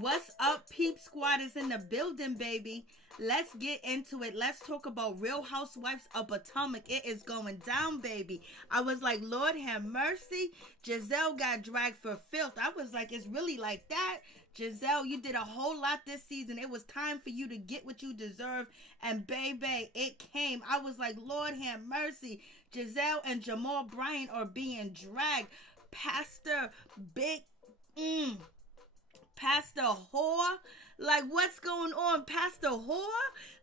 What's up, Peep Squad is in the building, baby. Let's get into it. Let's talk about Real Housewives of Potomac. It is going down, baby. I was like, Lord have mercy. Gizelle got dragged for filth. I was like, it's really like that? Gizelle, you did a whole lot this season. It was time for you to get what you deserve. And baby, it came. I was like, Lord have mercy. Gizelle and Jamal Bryant are being dragged. Pastor Big... Pastor Whore? Like, what's going on, Pastor Whore?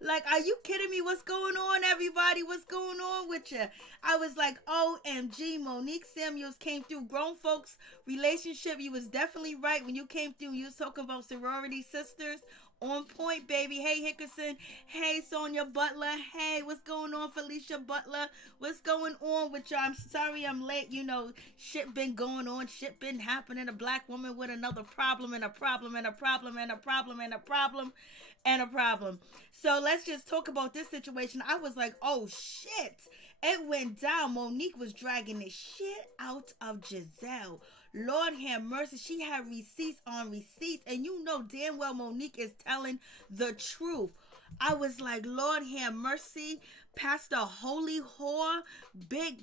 Like, are you kidding me? What's going on, everybody? What's going on with you? I was like, OMG, Monique Samuels came through. Grown folks relationship, you was definitely right when you came through. You was talking about sorority sisters. On point, baby. Hey, Hickerson. Hey, Sonia Butler. Hey, what's going on, Felicia Butler? What's going on with y'all? I'm sorry I'm late. You know, shit been going on. Shit been happening. A black woman with another problem and a problem and a problem and a problem and a problem and a problem. So let's just talk about this situation. I was like, oh, shit. It went down. Monique was dragging the shit out of Gizelle. Lord have mercy. She had receipts on receipts. And you know damn well Monique is telling the truth. I was like, Lord have mercy. Pastor Holy Whore. Big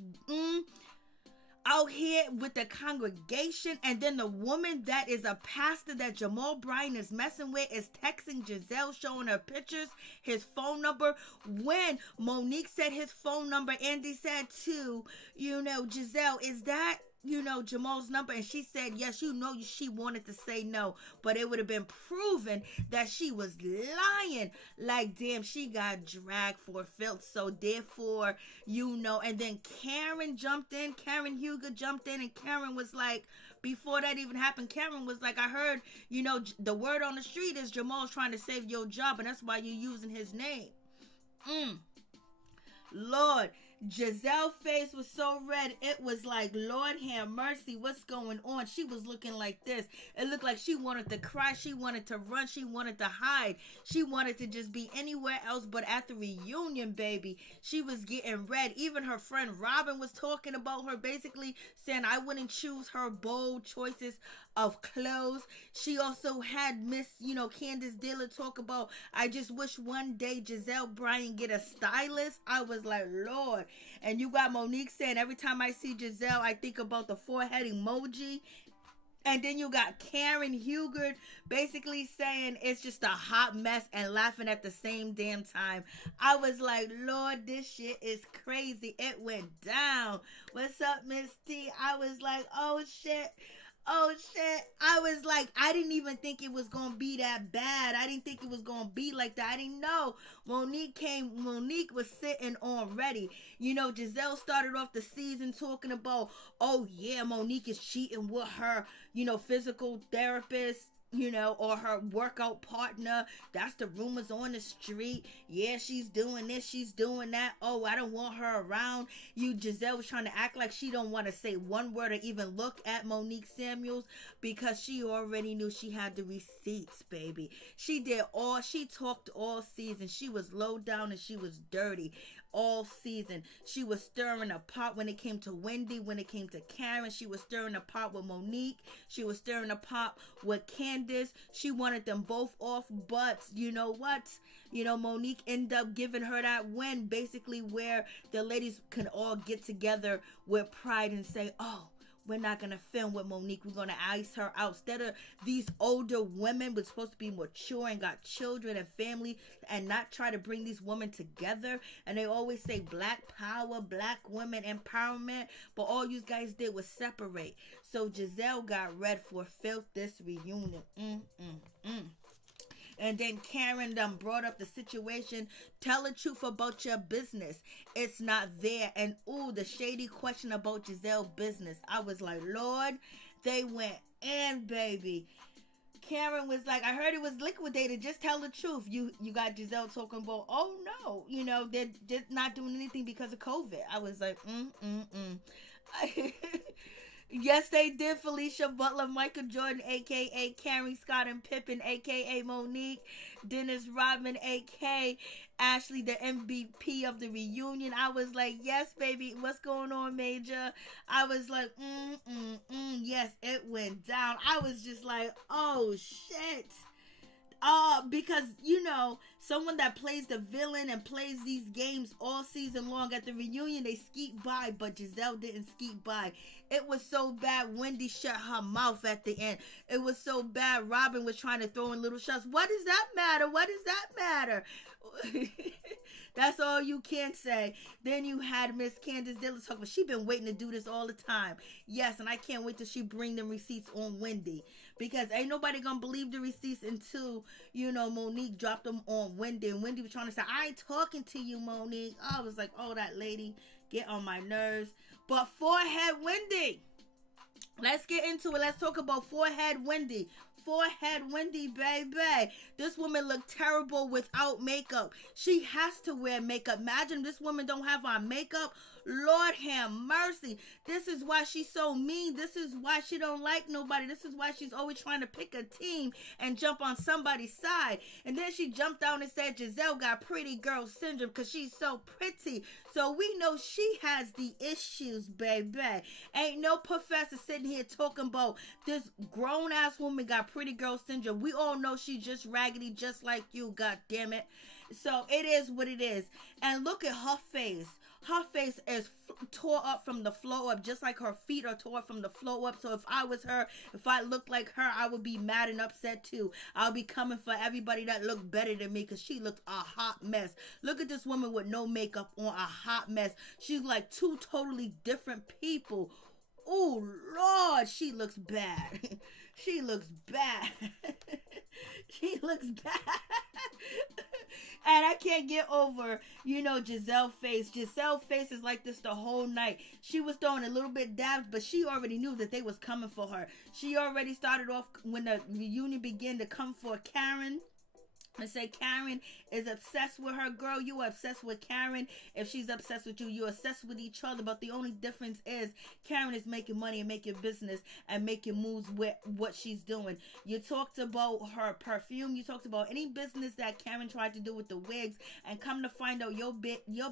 out here with the congregation. And then the woman that is a pastor that Jamal Bryant is messing with is texting Gizelle, showing her pictures, his phone number. When Monique said his phone number, Andy said too, you know, Gizelle, is that, you know, Jamal's number? And she said yes. You know, she wanted to say no, but it would have been proven that she was lying. Like, damn, she got dragged for filth. So therefore, you know, and then Karen jumped in. Karen Huger jumped in, and Karen was like, before that even happened, Karen was like, I heard, you know, the word on the street is Jamal's trying to save your job, and that's why you're using his name. Lord, Gizelle's face was so red. It was like, Lord have mercy, what's going on? She was looking like this. It looked like she wanted to cry. She wanted to run. She wanted to hide. She wanted to just be anywhere else but at the reunion, baby. She was getting red. Even her friend Robyn was talking about her, basically saying, I wouldn't choose her bold choices of clothes. She also had Miss, you know, Candace Dillard talk about, I just wish one day Gizelle Bryant get a stylist. I was like, Lord. And you got Monique saying, every time I see Gizelle, I think about the forehead emoji. And then you got Karen Huger basically saying it's just a hot mess and laughing at the same damn time. I was like, Lord, this shit is crazy. It went down. What's up, Miss T? I was like, oh shit. Oh shit. I was like, I didn't even think it was gonna be that bad. I didn't think it was gonna be like that. I didn't know. Monique was sitting on ready. You know, Gizelle started off the season talking about, oh yeah, Monique is cheating with her, you know, physical therapist, you know, or her workout partner. That's the rumors on the street. Yeah, she's doing this, she's doing that. Oh, I don't want her around. Gizelle was trying to act like she don't want to say one word or even look at Monique Samuels because she already knew she had the receipts, baby. She talked all season. She was low down and she was dirty all season. She was stirring a pot when it came to Wendy, when it came to Karen. She was stirring a pot with Monique. She was stirring a pot with Candace. She wanted them both off, but you know what? You know, Monique ended up giving her that win, basically where the ladies can all get together with pride and say, oh, we're not going to film with Monique. We're going to ice her out. Instead of these older women were supposed to be mature and got children and family and not try to bring these women together. And they always say black power, black women empowerment. But all you guys did was separate. So Gizelle got red for filth this reunion. And then Karen brought up the situation. Tell the truth about your business. It's not there. And the shady question about Gizelle business. I was like, Lord, they went in, baby. Karen was like, I heard it was liquidated. Just tell the truth. You got Gizelle talking about, oh no, you know, they're just not doing anything because of COVID. I was like, Yes, they did. Felicia Butler, Michael Jordan, aka Karen Scott and Pippen, aka Monique, Dennis Rodman, aka Ashley, the MVP of the reunion. I was like, yes, baby, what's going on, Major? I was like, yes, it went down. I was just like, oh shit. Because someone that plays the villain and plays these games all season long, at the reunion they skeet by, but Gizelle didn't skeet by. It was so bad. Wendy shut her mouth at the end. It was so bad. Robyn was trying to throw in little shots. What does that matter? What does that matter? That's all you can say. Then you had Miss Candace Dillon talk about she been waiting to do this all the time. Yes, and I can't wait till she bring them receipts on Wendy, because ain't nobody gonna believe the receipts until Monique dropped them on Wendy, and Wendy was trying to say, I ain't talking to you, Monique. I was like, oh, that lady get on my nerves. But forehead Wendy, let's get into it. Let's talk about forehead Wendy. Forehead Wendy, baby. This woman looked terrible without makeup. She has to wear makeup. Imagine this woman don't have on makeup. Lord have mercy. This is why she's so mean. This is why she don't like nobody. This is why she's always trying to pick a team and jump on somebody's side. And then she jumped down and said Gizelle got pretty girl syndrome because she's so pretty. So we know she has the issues, baby. Ain't no professor sitting here talking about this grown-ass woman got pretty girl syndrome. We all know she just raggedy, just like you, god damn it. So it is what it is. And look at her face. Her face is tore up from the floor up, just like her feet are tore from the floor up. So if I was her, if I looked like her, I would be mad and upset too. I'll be coming for everybody that looked better than me, because she looked a hot mess. Look at this woman with no makeup on, a hot mess. She's like two totally different people. Oh, Lord, she looks bad. She looks bad. She looks bad. And I can't get over, Gizelle face. Gizelle face is like this the whole night. She was throwing a little bit dabs, but she already knew that they was coming for her. She already started off when the reunion began to come for Karen. And say Karen is obsessed with her girl. You are obsessed with Karen. If she's obsessed with you, you're obsessed with each other. But the only difference is Karen is making money and making business and making moves with what she's doing. You talked about her perfume. You talked about any business that Karen tried to do with the wigs, and come to find out your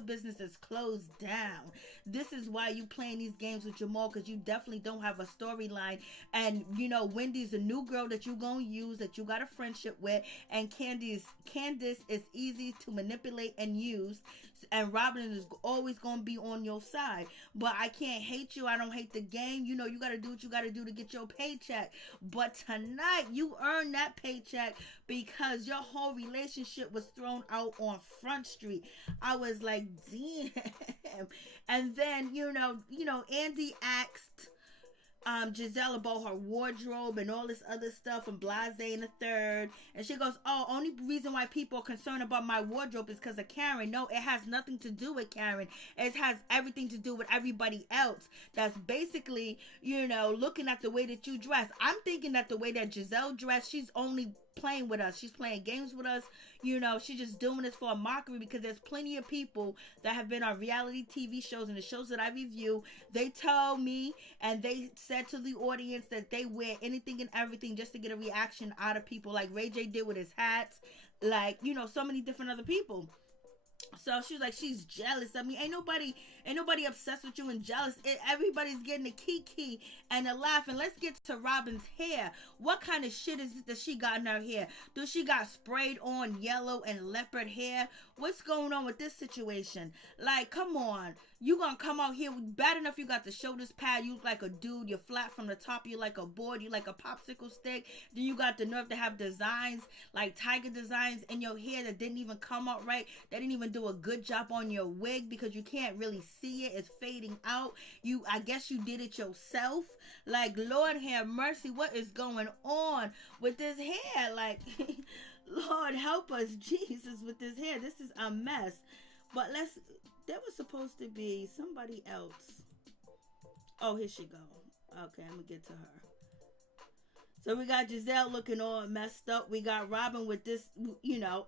business is closed down. This is why you playing these games with Jamal, because you definitely don't have a storyline. And Wendy's a new girl that you gonna use, that you got a friendship with, and Candace is easy to manipulate and use, and Robyn is always going to be on your side. But I can't hate you. I don't hate the game. You got to do what you got to do to get your paycheck. But tonight, you earned that paycheck because your whole relationship was thrown out on Front Street. I was like, damn. And then, Andy asked Gizelle about her wardrobe and all this other stuff, and Blase in the third, and she goes, oh, only reason why people are concerned about my wardrobe is because of Karen. No, it has nothing to do with Karen. It has everything to do with everybody else that's basically looking at the way that you dress. I'm thinking that the way that Gizelle dressed, she's only playing with us. She's playing games with us. She's just doing this for a mockery, because there's plenty of people that have been on reality TV shows and the shows that I review. They tell me, and they said to the audience, that they wear anything and everything just to get a reaction out of people, like Ray J did with his hats, like so many different other people. So she was like, she's jealous. I mean, ain't nobody obsessed with you and jealous. Everybody's getting a kiki and a laugh. And let's get to Robyn's hair. What kind of shit is it that she got in her hair? Does she got sprayed on yellow and leopard hair? What's going on with this situation? Like, come on. You gonna come out here bad enough? You got the shoulders pad. You look like a dude. You're flat from the top. You like a board. You like a popsicle stick. Then you got the nerve to have designs, like tiger designs in your hair that didn't even come out right. They didn't even do a good job on your wig, because you can't really see it. It's fading out. I guess you did it yourself. Like, Lord have mercy. What is going on with this hair? Like, Lord help us, Jesus, with this hair. This is a mess. But there was supposed to be somebody else. Oh, here she go. Okay, I'm gonna get to her. So we got Gizelle looking all messed up. We got Robyn with this,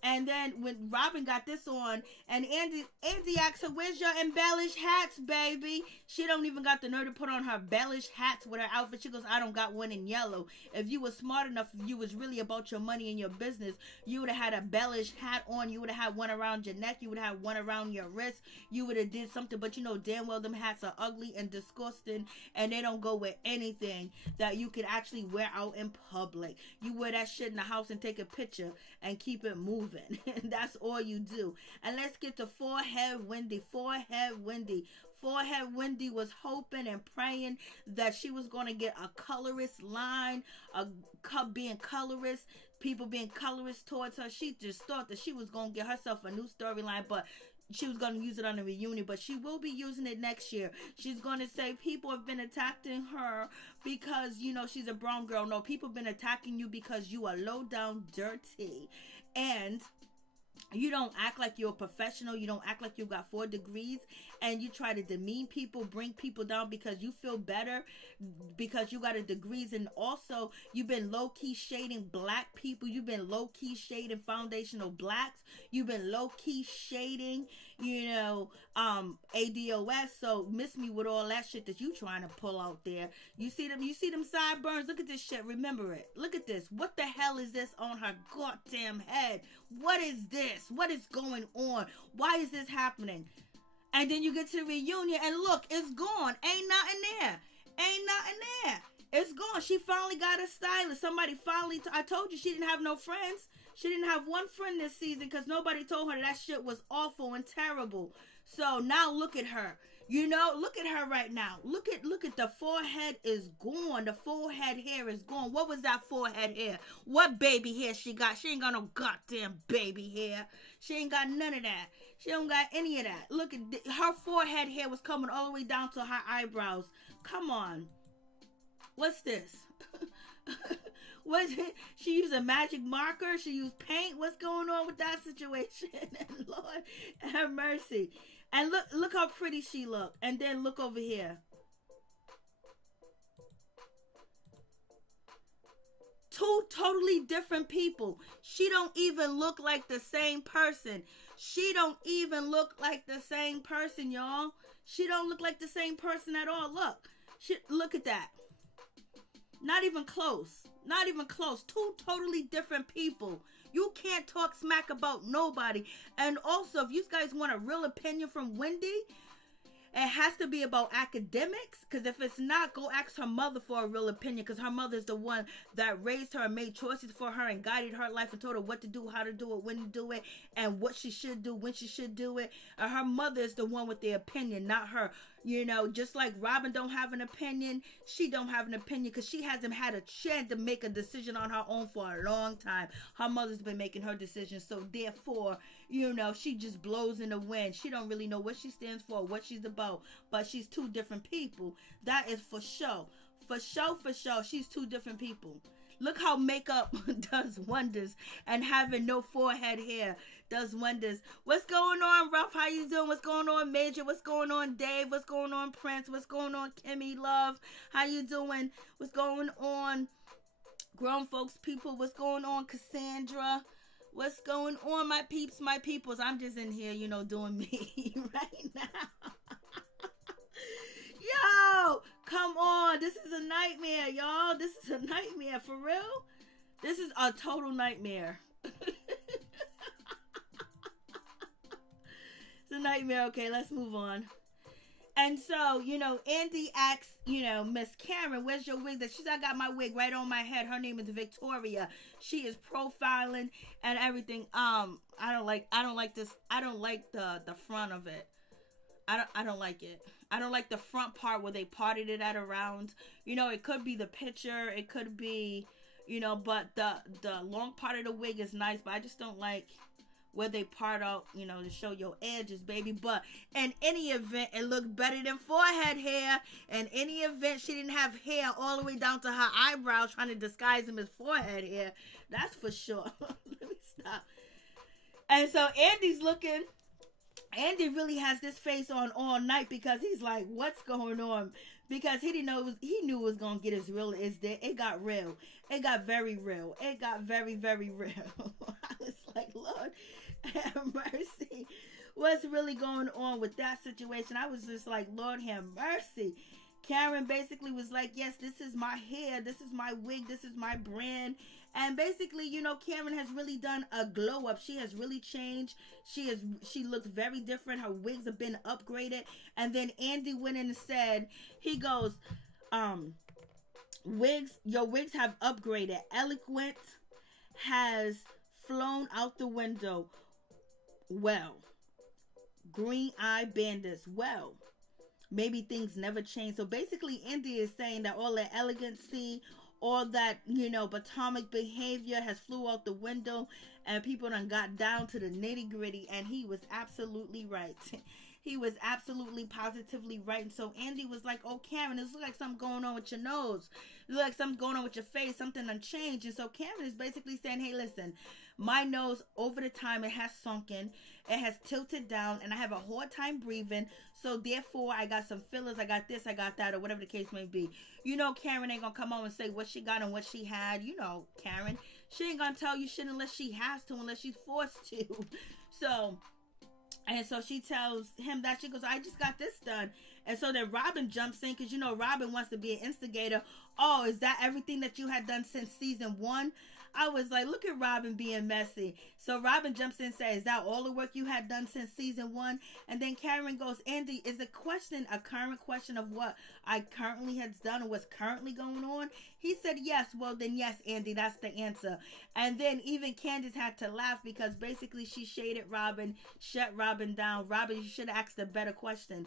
and then when Robyn got this on, and Andy asked her, "Where's your embellished hats, baby?" She don't even got the nerve to put on her embellished hats with her outfit. She goes, "I don't got one in yellow." If you were smart enough, if you was really about your money and your business, you would have had a embellished hat on. You would have had one around your neck. You would have had one around your wrist. You would have did something, but you know damn well them hats are ugly and disgusting, and they don't go with anything that you could actually wear out in public. You wear that shit in the house and take a picture and keep it moving. That's all you do. And let's get to Forehead Wendy. Forehead Wendy was hoping and praying that she was going to get a colorist line, being colorist, people being colorist towards her. She just thought that she was going to get herself a new storyline, but she was going to use it on the reunion, but she will be using it next year. She's going to say people have been attacking her because, she's a brown girl. No, people have been attacking you because you are low down dirty. And you don't act like you're a professional. You don't act like you got 4 degrees, and you try to demean people, bring people down because you feel better because you got a degrees. And also you've been low-key shading black people. You've been low-key shading foundational blacks. You've been low-key shading, ADOS. So miss me with all that shit that you trying to pull out there. You see them sideburns. Look at this shit. Remember it. Look at this. What the hell is this on her goddamn head? What is this? What is going on? Why is this happening? And then you get to the reunion and look, it's gone. Ain't nothing there. It's gone. She finally got a stylist. Somebody finally, I told you she didn't have no friends. She didn't have one friend this season because nobody told her that shit was awful and terrible. So now look at her. Look at her right now. Look at the forehead is gone. The forehead hair is gone. What was that forehead hair? What baby hair she got? She ain't got no goddamn baby hair. She ain't got none of that. She don't got any of that. Look at her forehead hair was coming all the way down to her eyebrows. Come on. What's this? Was it? She used a magic marker? She used paint? What's going on with that situation? And Lord have mercy. And look how pretty she looked. And then look over here. 2 totally different people. She don't even look like the same person. She don't even look like the same person, y'all. She don't look like the same person at all. Look at that. Not even close. 2 totally different people. You can't talk smack about nobody. And also, if you guys want a real opinion from Wendy, it has to be about academics. Because if it's not, go ask her mother for a real opinion. Because her mother is the one that raised her and made choices for her and guided her life and told her what to do, how to do it, when to do it, and what she should do, when she should do it. And her mother is the one with the opinion, not her. Just like Robyn don't have an opinion, she don't have an opinion because she hasn't had a chance to make a decision on her own for a long time. Her mother's been making her decisions, so therefore, she just blows in the wind. She don't really know what she stands for, what she's about, but she's 2 different people. That is for sure. For sure, she's 2 different people. Look how makeup does wonders, and having no forehead hair does wonders. What's going on, Ruff? How you doing? What's going on, Major? What's going on, Dave? What's going on, Prince? What's going on, Kimmy Love? How you doing? What's going on, grown folks people? What's going on, Cassandra? What's going on, my peeps, my peoples? I'm just in here, doing me right now. Yo, come on. This is a nightmare, y'all. This is a nightmare. For real? This is a total nightmare. It's a nightmare. Okay, let's move on. And so, Andy asks, Miss Karen, where's your wig? She said, I got my wig right on my head. Her name is Victoria. She is profiling and everything. I don't like this. I don't like the front of it. I don't like it. I don't like the front part where they parted it at around. It could be the picture. It could be, but the long part of the wig is nice, but I just don't like where they part out, to show your edges, baby. But in any event, it looked better than forehead hair. In any event, she didn't have hair all the way down to her eyebrows trying to disguise them as forehead hair. That's for sure. Let me stop. And so Andy really has this face on all night because he's like, what's going on? because he didn't know he knew it was gonna get as real as that. It got real. It got very real. It got very, very real. I was like, Lord have mercy. What's really going on with that situation? I was just like, Lord have mercy. Karen basically was like, yes, this is my hair, this is my wig, this is my brand. And basically, Karen has really done a glow up. She has really changed. She looks very different. Her wigs have been upgraded. And then Andy went in and said, he goes, your wigs have upgraded. Eloquent has flown out the window. Well, green eye bandits. Well, maybe things never change. So basically, Andy is saying that all that elegancy, all that, Potomac behavior has flew out the window, and people done got down to the nitty gritty, and he was absolutely right. He was absolutely positively right. And so Andy was like, oh, Karen, this looks like something going on with your nose. It looks like something going on with your face. Something done changed. And so Karen is basically saying, hey, listen, my nose over the time, it has sunken. It has tilted down, and I have a hard time breathing. So therefore, I got some fillers. I got this, I got that, or whatever the case may be. Karen ain't gonna come on and say what she got and what she had. Karen, she ain't gonna tell you shit unless she has to, unless she's forced to. So she tells him that. She goes, I just got this done. And so then Robyn jumps in, because Robyn wants to be an instigator. Oh, is that everything that you had done since season 1? I was like, look at Robyn being messy. So Robyn jumps in and says, is that all the work you had done since season 1? And then Karen goes, Andy, is the question a current question of what I currently has done and what's currently going on? He said, yes. Well, then yes, Andy, that's the answer. And then even Candace had to laugh, because basically she shaded Robyn, shut Robyn down. Robyn, you should have asked a better question.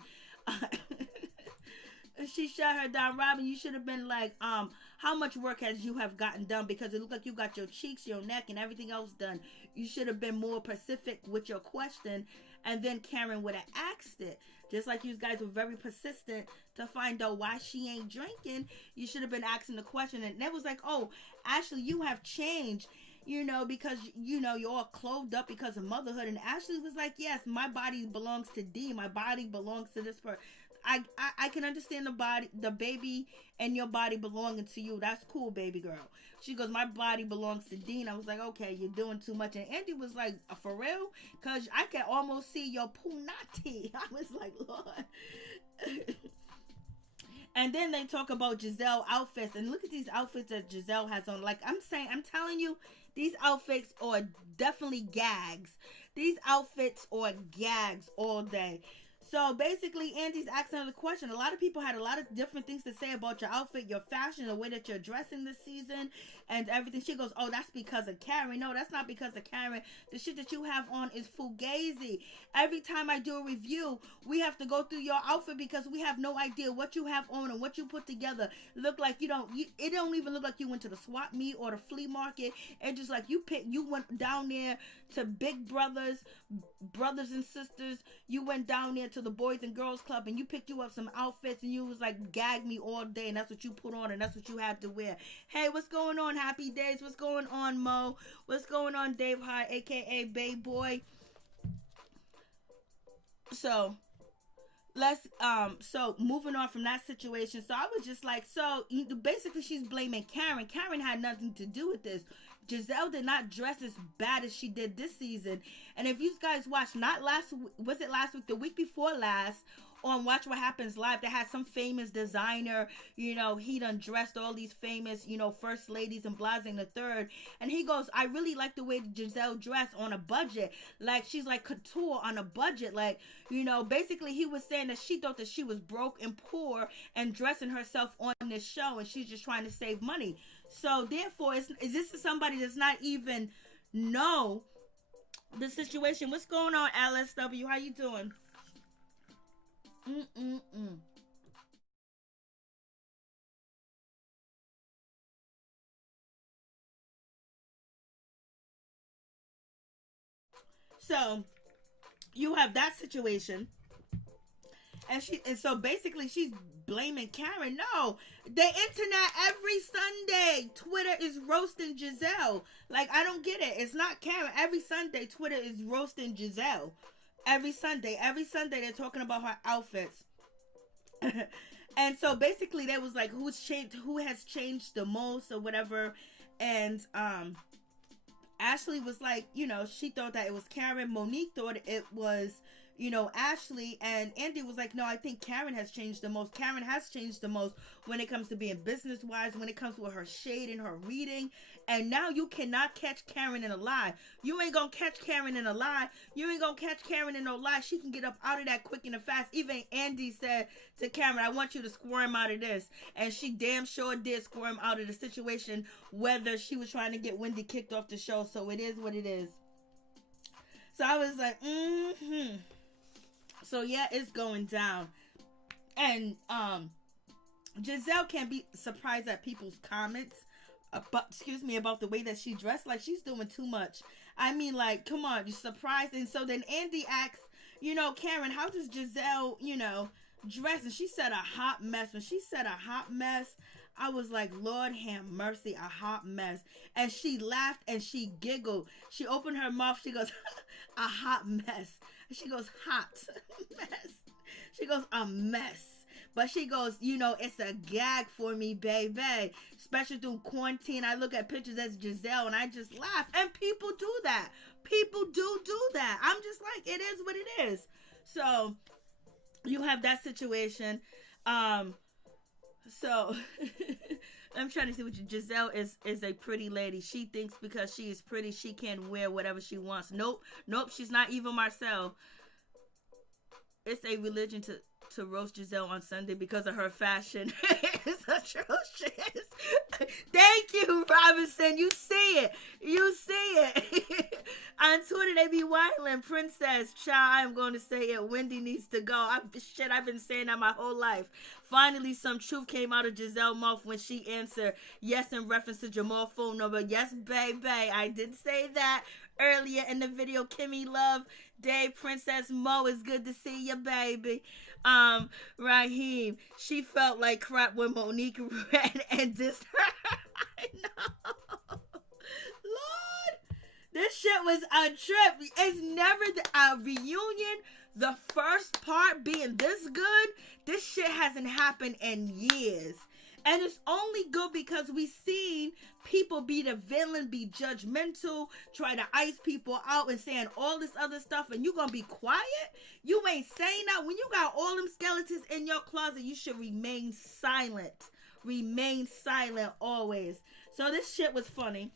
She shut her down. Robyn, you should have been like, how much work has you have gotten done? Because it looked like you got your cheeks, your neck, and everything else done. You should have been more specific with your question, and then Karen would have asked it. Just like you guys were very persistent to find out why she ain't drinking, you should have been asking the question. And that was like, oh, Ashley, you have changed, because, you're all clothed up because of motherhood. And Ashley was like, yes, my body belongs to D. My body belongs to this person. I can understand the baby and your body belonging to you. That's cool, baby girl. She goes, my body belongs to Dean. I was like, okay, you're doing too much. And Andy was like, for real? Because I can almost see your punati. I was like, Lord. And then they talk about Gizelle outfits. And look at these outfits that Gizelle has on. Like I'm telling you, these outfits are definitely gags. These outfits are gags all day. So basically, Andy's asking her the question. A lot of people had a lot of different things to say about your outfit, your fashion, the way that you're dressing this season, and everything. She goes, oh, that's because of Karen. No, that's not because of Karen. The shit that you have on is fugazi. Every time I do a review, we have to go through your outfit because we have no idea what you have on and what you put together. Look like it don't even look like you went to the swap meet or the flea market. It's just like you went down there to Big Brothers and Sisters. You went down there to the Boys and Girls Club, and you picked you up some outfits, and you was like, gag me all day, and that's what you put on, and that's what you had to wear. Hey, what's going on, Happy Days? What's going on, Mo? What's going on, Dave High, aka Bay Boy? So moving on from that situation. So I was just like, so basically she's blaming Karen. Karen had nothing to do with this. Gizelle did not dress as bad as she did this season. And if you guys watched, was it last week, the week before last, on Watch What Happens Live, they had some famous designer, he done dressed all these famous, first ladies and Blasing the third. And he goes, I really like the way Gizelle dressed on a budget. Like, she's like couture on a budget. Like, basically he was saying that she thought that she was broke and poor and dressing herself on this show, and she's just trying to save money. So therefore, is this somebody that's not even know the situation? What's going on, LSW? How you doing? So you have that situation, and so basically she's blaming Karen. No, the internet every Sunday, Twitter is roasting Gizelle. Like, I don't get it. It's not Karen. Every Sunday, Twitter is roasting Gizelle. Every Sunday they're talking about her outfits. And so basically they was like, who has changed the most or whatever. And Ashley was like, she thought that it was Karen. Monique thought it was, Ashley. And Andy was like, no, I think Karen has changed the most. Karen has changed the most when it comes to being business wise, when it comes with her shade and her reading. And now you cannot catch Karen in a lie. You ain't gonna catch Karen in a lie. You ain't gonna catch Karen in no lie. She can get up out of that quick and fast. Even Andy said to Karen, I want you to squirm out of this. And she damn sure did squirm out of the situation, whether she was trying to get Wendy kicked off the show. So it is what it is. So I was like, So yeah, it's going down. And Gizelle can't be surprised at people's comments about the way that she dressed. Like, she's doing too much. I mean, like, come on, you're surprised. And so then Andy asks, Karen, how does Gizelle, dress? And she said a hot mess. When she said a hot mess, I was like, Lord have mercy, a hot mess. And she laughed and she giggled. She opened her mouth. She goes, a hot mess. She goes, hot mess. She goes, a mess. But she goes, it's a gag for me, baby. Especially through quarantine. I look at pictures as Gizelle and I just laugh. And people do that. People do that. I'm just like, it is what it is. So you have that situation. So I'm trying to see what Gizelle is a pretty lady. She thinks because she is pretty, she can wear whatever she wants. Nope. She's not Eva Marcel. It's a religion to roast Gizelle on Sunday because of her fashion. It's atrocious. Thank you, Robinson. You see it. On Twitter, they be whining. Princess, child, I'm going to say it. Wendy needs to go. I've been saying that my whole life. Finally, some truth came out of Gizelle's mouth when she answered yes in reference to Jamal's phone number. Yes, baby. I did say that earlier in the video. Kimmy Love Day, Princess Mo, is good to see you, baby. Raheem, she felt like crap when Monique read and dissed her. I know. Lord, this shit was a trip. It's never a reunion. The first part being this good, this shit hasn't happened in years. And it's only good because we've seen people be the villain, be judgmental, try to ice people out and saying all this other stuff, and you gonna be quiet? You ain't saying that. When you got all them skeletons in your closet, you should remain silent. Remain silent always. So this shit was funny.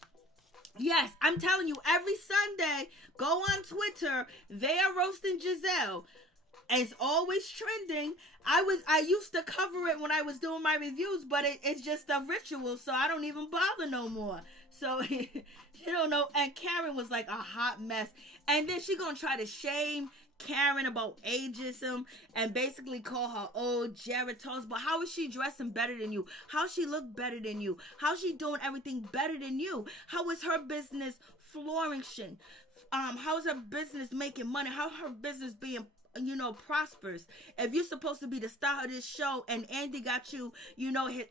Yes, I'm telling you, every Sunday, go on Twitter, they are roasting Gizelle. It's always trending. I used to cover it when I was doing my reviews, but it's just a ritual, so I don't even bother no more. So, you don't know. And Karen was like a hot mess. And then she gonna try to shame Karen about ageism and basically call her old geritons. But how is she dressing better than you? How she look better than you? How she doing everything better than you? How is her business flourishing? How is her business making money? How her business being prosperous? If you're supposed to be the star of this show and Andy got you,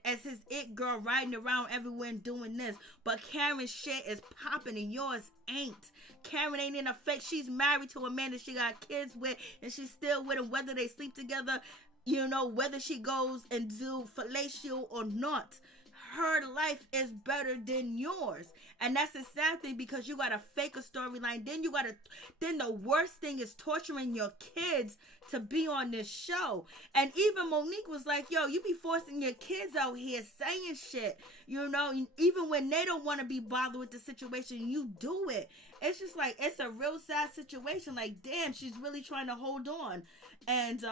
as his it girl riding around everywhere and doing this, but Karen's shit is popping and yours ain't. Karen ain't in a fake. She's married to a man that she got kids with and she's still with him, whether they sleep together, whether she goes and do fellatio or not. Her life is better than yours. And that's the sad thing, because you gotta fake a storyline. Then the worst thing is torturing your kids to be on this show. And even Monique was like, yo, you be forcing your kids out here saying shit, even when they don't want to be bothered with the situation, you do it. It's just like, it's a real sad situation. Like, damn, she's really trying to hold on. And,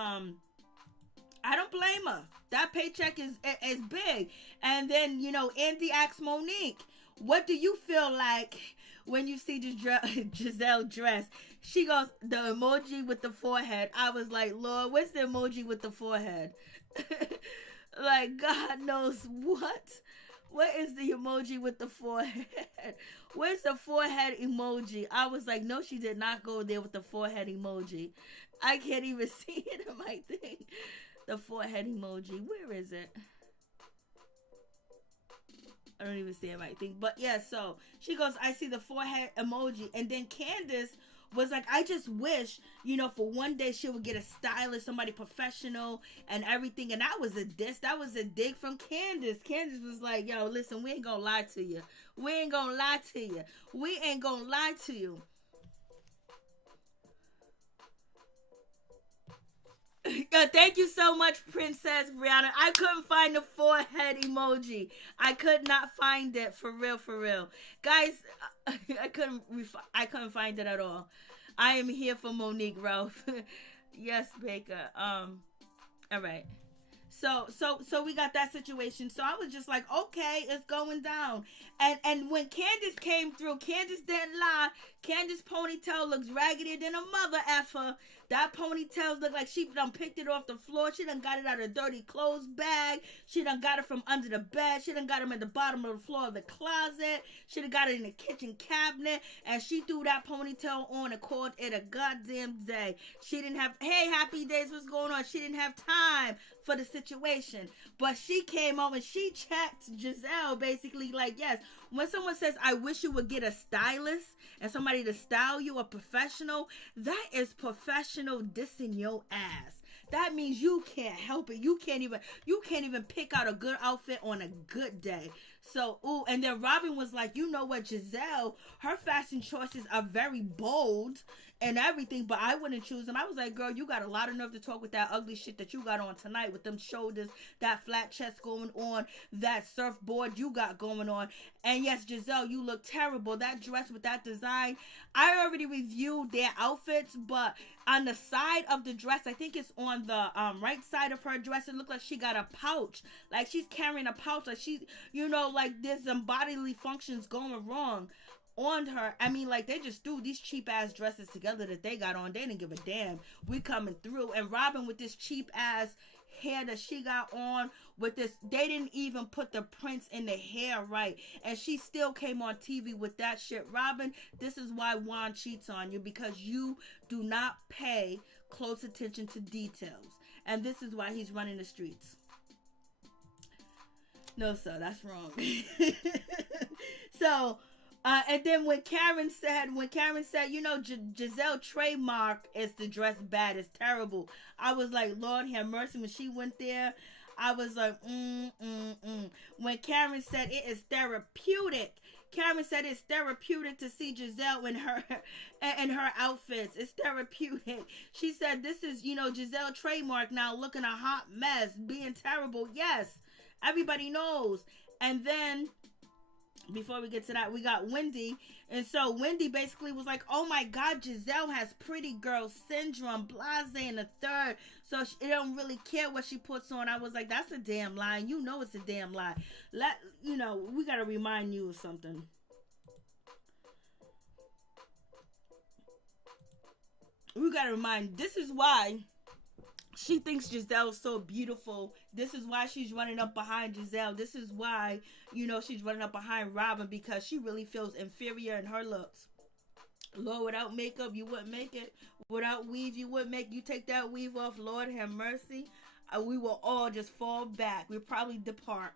I don't blame her. That paycheck is big. And then, Andy asks Monique, what do you feel like when you see Gizelle dress? She goes, the emoji with the forehead. I was like, Lord, what's the emoji with the forehead? Like, God knows what? What is the emoji with the forehead? Where's the forehead emoji? I was like, no, she did not go there with the forehead emoji. I can't even see it in my thing. The forehead emoji. Where is it? I don't even see it in my thing. But yeah, so she goes, I see the forehead emoji. And then Candace was like, I just wish, for one day she would get a stylist, somebody professional and everything. And that was a diss. That was a dig from Candace. Candace was like, yo, listen, we ain't gonna lie to you. We ain't gonna lie to you. We ain't gonna lie to you. Thank you so much, Princess Brianna. I couldn't find the forehead emoji. I could not find it, for real. Guys, I couldn't find it at all. I am here for Monique, Ralph. Yes, Baker. All right. So we got that situation. So I was just like, okay, it's going down. And when Candace came through, Candace didn't lie. Candace's ponytail looks raggedier than a mother effer. That ponytail looked like she done picked it off the floor. She done got it out of a dirty clothes bag. She done got it from under the bed. She done got it at the bottom of the floor of the closet. She done got it in the kitchen cabinet. And she threw that ponytail on and called it a goddamn day. She didn't have, hey, happy days, what's going on? She didn't have time for the situation. But she came over and she checked Gizelle basically like, yes, when someone says, I wish you would get a stylist and somebody to style you, a professional, that is professional dissing your ass. That means you can't help it. You can't even pick out a good outfit on a good day. So, and then Robyn was like, you know what, Gizelle, her fashion choices are very bold and everything, but I wouldn't choose them. I was like, girl, you got a lot of nerve to talk with that ugly shit that you got on tonight with them shoulders, that flat chest going on, that surfboard you got going on. And yes, Gizelle, you look terrible. That dress with that design, I already reviewed their outfits, but on the side of the dress, I think it's on the right side of her dress, it looked like she got a pouch. Like she's carrying a pouch. Like she, like there's some bodily functions going wrong on her. I mean, like they just threw these cheap ass dresses together that they got on. They didn't give a damn. We coming through. And Robyn with this cheap ass hair that she got on with this, they didn't even put the prints in the hair right, and she still came on TV with that shit. Robyn, this is why Juan cheats on you, because you do not pay close attention to details, and this is why he's running the streets. No, sir, that's wrong. So and then when Karen said, Gizelle trademark is the dress bad, it's terrible. I was like, Lord have mercy. When she went there, I was like, When Karen said it is therapeutic, to see Gizelle in her outfits. It's therapeutic. She said, this is, Gizelle trademark now, looking a hot mess, being terrible. Yes, everybody knows. And then, before we get to that, we got Wendy. And so Wendy basically was like, oh my God, Gizelle has pretty girl syndrome, blase in the third. So she don't really care what she puts on. I was like, that's a damn lie. You know it's a damn lie. We got to remind you of something. We got to remind, this is why she thinks Gizelle's so beautiful. This is why she's running up behind Gizelle. This is why, she's running up behind Robyn, because she really feels inferior in her looks. Lord, without makeup, you wouldn't make it. Without weave, you wouldn't make. You take that weave off, Lord have mercy. We will all just fall back. We'll probably depart.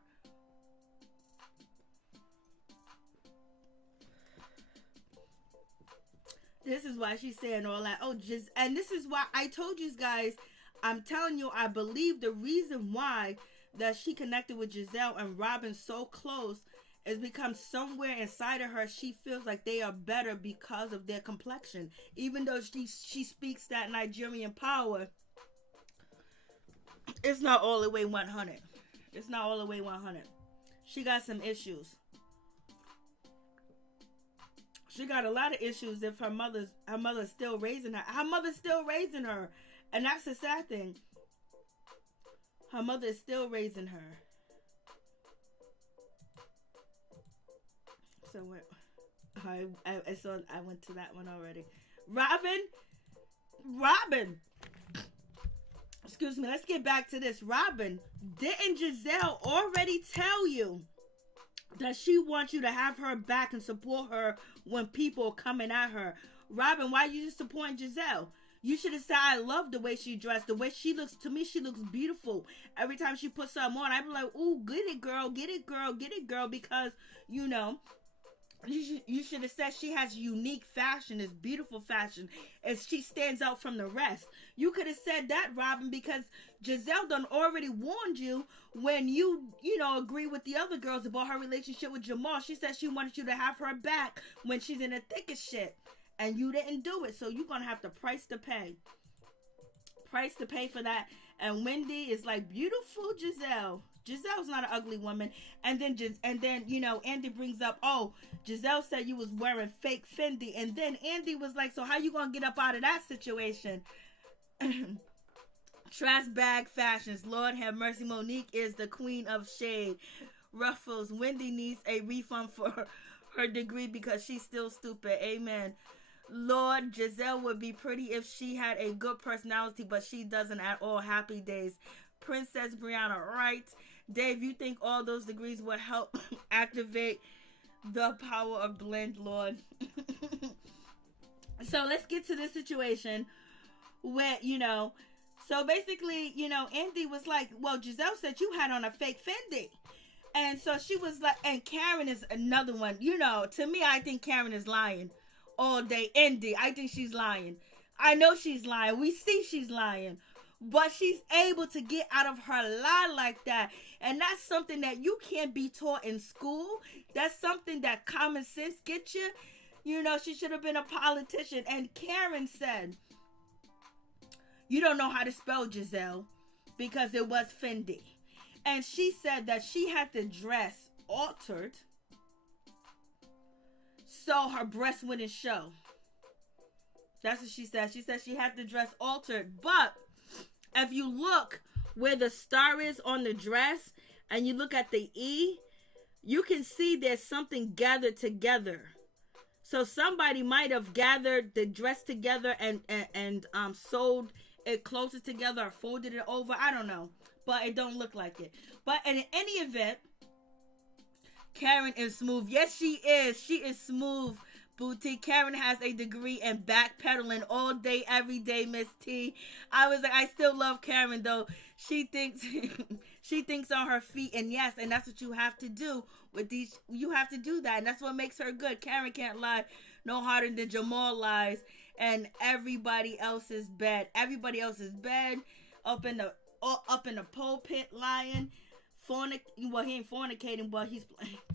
This is why she's saying all that. And this is why I told you guys, I'm telling you, I believe the reason why that she connected with Gizelle and Robyn so close is because somewhere inside of her, she feels like they are better because of their complexion. Even though she speaks that Nigerian power, it's not all the way 100. It's not all the way 100. She got some issues. She got a lot of issues if her mother's still raising her. Her mother's still raising her. And that's the sad thing. Her mother is still raising her. So what? I went to that one already. Robyn. Excuse me. Let's get back to this. Robyn, didn't Gizelle already tell you that she wants you to have her back and support her when people are coming at her? Robyn, why are you just supporting Gizelle? You should have said, I love the way she dressed. The way she looks, to me, she looks beautiful. Every time she puts something on, I be like, ooh, get it, girl, get it, girl, get it, girl. Because, You should have said she has unique fashion, it's beautiful fashion, and she stands out from the rest. You could have said that, Robyn, because Gizelle done already warned you when you know, agree with the other girls about her relationship with Jamal. She said she wanted you to have her back when she's in the thick of shit, and you didn't do it. So you're gonna have to price to pay for that. And Wendy is like, beautiful Gizelle. Gizelle's not an ugly woman. And then you know, Andy brings up, oh, Gizelle said you was wearing fake Fendi. And then Andy was like, so how you gonna get up out of that situation? Trash bag fashions. Lord have mercy. Monique is the queen of shade. Ruffles. Wendy needs a refund for her degree because she's still stupid. Amen. Lord, Gizelle would be pretty if she had a good personality, but she doesn't at all. Happy days. Princess Brianna, right? Dave, you think all those degrees would help activate the power of blend, Lord? So let's get to this situation where, you know, so basically, you know, Andy was like, well, Gizelle said you had on a fake Fendi. And so she was like, and Karen is another one. You know, to me, I think Karen is lying all day. Andy, I think she's lying. I know she's lying. We see she's lying. But she's able to get out of her lie like that. And that's something that you can't be taught in school. That's something that common sense gets you. You know, she should have been a politician. And Karen said, you don't know how to spell Gizelle because it was Fendi. And she said that she had the dress altered so her breasts wouldn't show. That's what she said. She said she had the dress altered. But if you look where the star is on the dress and you look at the E, you can see there's something gathered together. So somebody might have gathered the dress together and sewed it closer together or folded it over. I don't know. But it don't look like it. But in any event, Karen is smooth. Yes, she is. She is smooth. Boutique. Karen has a degree in backpedaling all day, every day, Miss T. I was like, I still love Karen though. She thinks she thinks on her feet, and yes, and that's what you have to do with these. You have to do that, and that's what makes her good. Karen can't lie no harder than Jamal lies, and everybody else's bed. Everybody else's bed up in the pulpit lying. Well, he ain't fornicating, but he's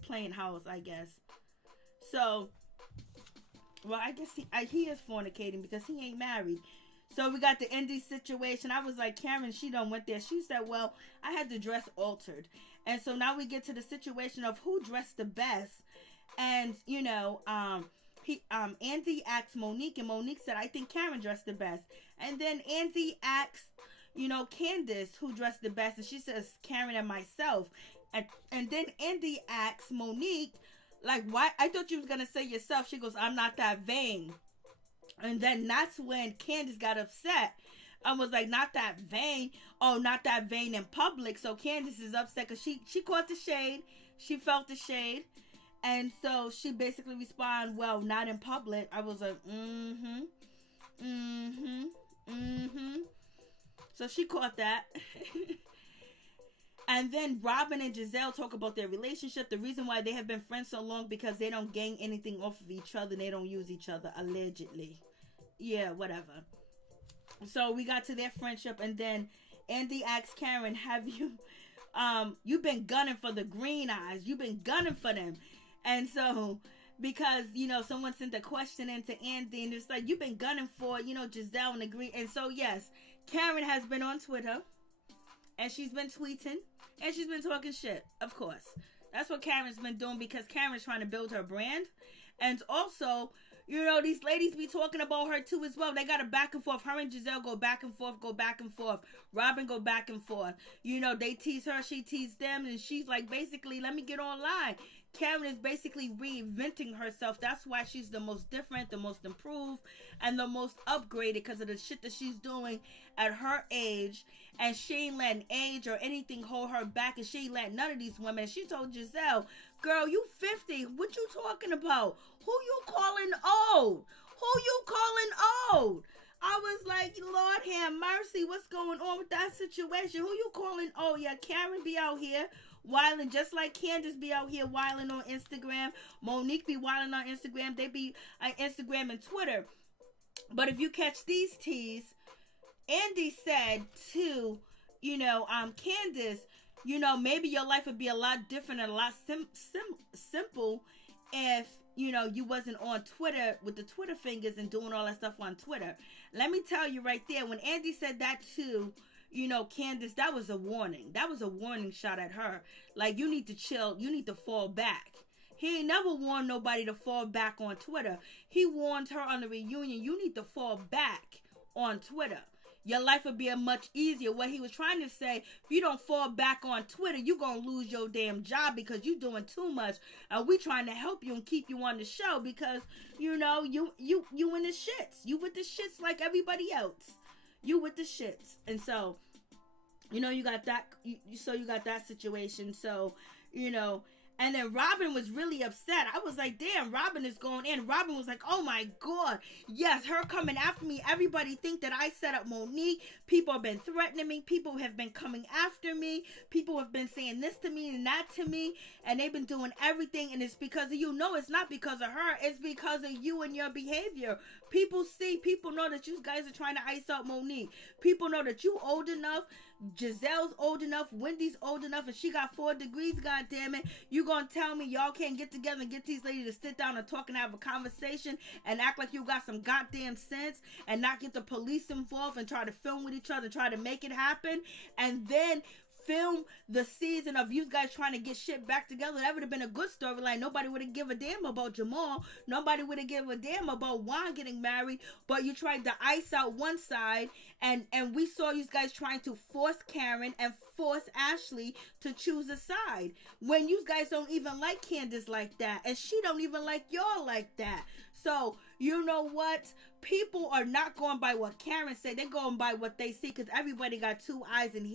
playing house, I guess. So, well, I guess he is fornicating because he ain't married. So we got the indie situation. I was like, Karen, she done went there. She said, well, I had the dress altered. And so now we get to the situation of who dressed the best. And, you know, Andy asked Monique, and Monique said, I think Karen dressed the best. And then Andy asked, you know, Candace, who dressed the best, and she says Karen and myself. And then Andy asks Monique, like, why? I thought you was gonna say yourself. She goes, I'm not that vain. And then that's when Candace got upset. I was like, not that vain. Oh, not that vain in public. So Candace is upset because she caught the shade. She felt the shade. And so she basically responded, well, not in public. I was like, So she caught that. And then Robyn and Gizelle talk about their relationship. The reason why they have been friends so long because they don't gain anything off of each other. They don't use each other, allegedly. Yeah, whatever. So we got to their friendship, and then Andy asks Karen, have you've been gunning for the green eyes. You've been gunning for them. And so, because, you know, someone sent a question into Andy, and it's like, you've been gunning for, you know, Gizelle and the green. And so, yes, Karen has been on Twitter, and she's been tweeting, and she's been talking shit, of course. That's what Karen's been doing because Karen's trying to build her brand. And also, you know, these ladies be talking about her too as well. They got a back and forth. Her and Gizelle go back and forth, Robyn go back and forth. You know, they tease her, she teased them, and she's like, basically, let me get online. Karen is basically reinventing herself. That's why she's the most different, the most improved, and the most upgraded because of the shit that she's doing at her age. And she ain't letting age or anything hold her back, and she ain't letting none of these women. She told Gizelle, girl, you 50. What you talking about? Who you calling old? Who you calling old? I was like, Lord have mercy, what's going on with that situation? Who you calling old? Yeah, Karen be out here wilding, just like Candace be out here wilding on Instagram. Monique be wilding on Instagram. They be on Instagram and Twitter. But if you catch these teas, Andy said to, Candace, maybe your life would be a lot different and a lot simple if, you wasn't on Twitter with the Twitter fingers and doing all that stuff on Twitter. Let me tell you right there, when Andy said that to, Candace, that was a warning. That was a warning shot at her. Like, you need to chill. You need to fall back. He ain't never warned nobody to fall back on Twitter. He warned her on the reunion, you need to fall back on Twitter. Your life would be a much easier. What he was trying to say, if you don't fall back on Twitter, you're going to lose your damn job because you're doing too much. And we trying to help you and keep you on the show because, you in the shits. You with the shits like everybody else. You with the shits. And so, you got that. You got that situation. So, and then Robyn was really upset. I was like, damn, Robyn is going in. Robyn was like, oh my God. Yes, her coming after me. Everybody think that I set up Monique. People have been threatening me. People have been coming after me. People have been saying this to me and that to me. And they've been doing everything. And it's because of you. No, it's not because of her. It's because of you and your behavior. People know that you guys are trying to ice out Monique. People know that you old enough. Gizelle's old enough, Wendy's old enough, and she got 4 degrees, goddammit. You gonna tell me y'all can't get together and get these ladies to sit down and talk and have a conversation and act like you got some goddamn sense and not get the police involved and try to film with each other, try to make it happen, and then film the season of you guys trying to get shit back together. That would have been a good storyline. Nobody would have give a damn about Jamal. Nobody would have give a damn about Juan getting married. But you tried to ice out one side, and we saw you guys trying to force Karen and force Ashley to choose a side when you guys don't even like Candace like that, and she don't even like y'all like that. So you know what? People are not going by what Karen said. They're going by what they see, because everybody got 2 eyes and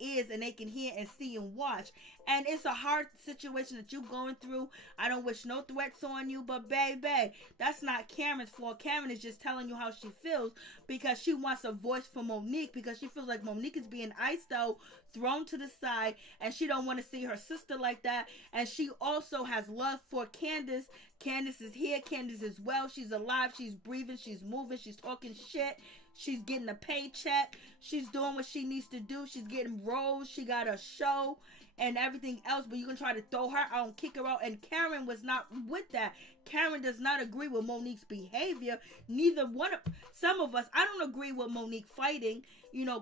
ears, and they can hear and see and watch. And it's a hard situation that you're going through. I don't wish no threats on you, but baby, that's not Karen's fault. Karen is just telling you how she feels because she wants a voice for Monique, because she feels like Monique is being iced out, thrown to the side, and she don't want to see her sister like that. And she also has love for Candace. Candace is here. Candace is well. She's alive. She's breathing. She's moving. She's talking shit. She's getting a paycheck. She's doing what she needs to do. She's getting roles. She got a show and everything else. But you can try to throw her out and kick her out. And Karen was not with that. Karen does not agree with Monique's behavior. Neither one of some of us. I don't agree with Monique fighting,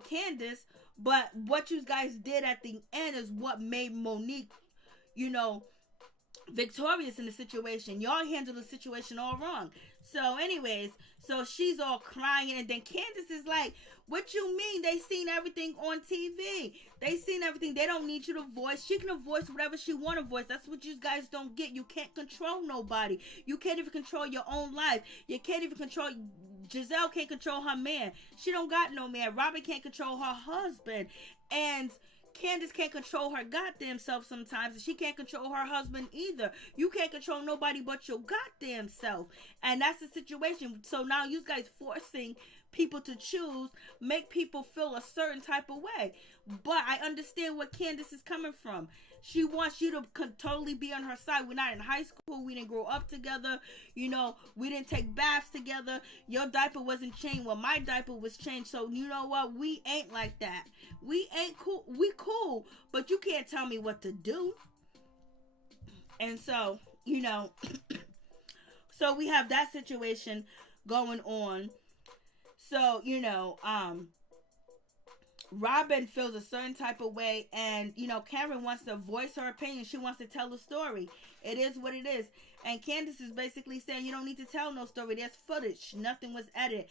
Candace. But what you guys did at the end is what made Monique, victorious in the situation. Y'all handled the situation all wrong. So anyways, so she's all crying, and then Candace is like, what you mean? They seen everything on TV. They seen everything. They don't need you to voice. She can voice whatever she want to voice. That's what you guys don't get. You can't control nobody. You can't even control your own life. You can't even control... Gizelle can't control her man. She don't got no man. Robyn can't control her husband. And Candace can't control her goddamn self sometimes, and she can't control her husband either. You can't control nobody but your goddamn self. And that's the situation. So now you guys forcing people to choose, make people feel a certain type of way. But I understand where Candace is coming from. She wants you to totally be on her side. We're not in high school. We didn't grow up together. We didn't take baths together. Your diaper wasn't changed. Well, my diaper was changed. So you know what? We ain't like that. We ain't cool. We cool. But you can't tell me what to do. And so, so we have that situation going on. So, Robyn feels a certain type of way, and Karen wants to voice her opinion. She wants to tell the story. It is what it is. And Candace is basically saying, you don't need to tell no story. There's footage. Nothing was edited.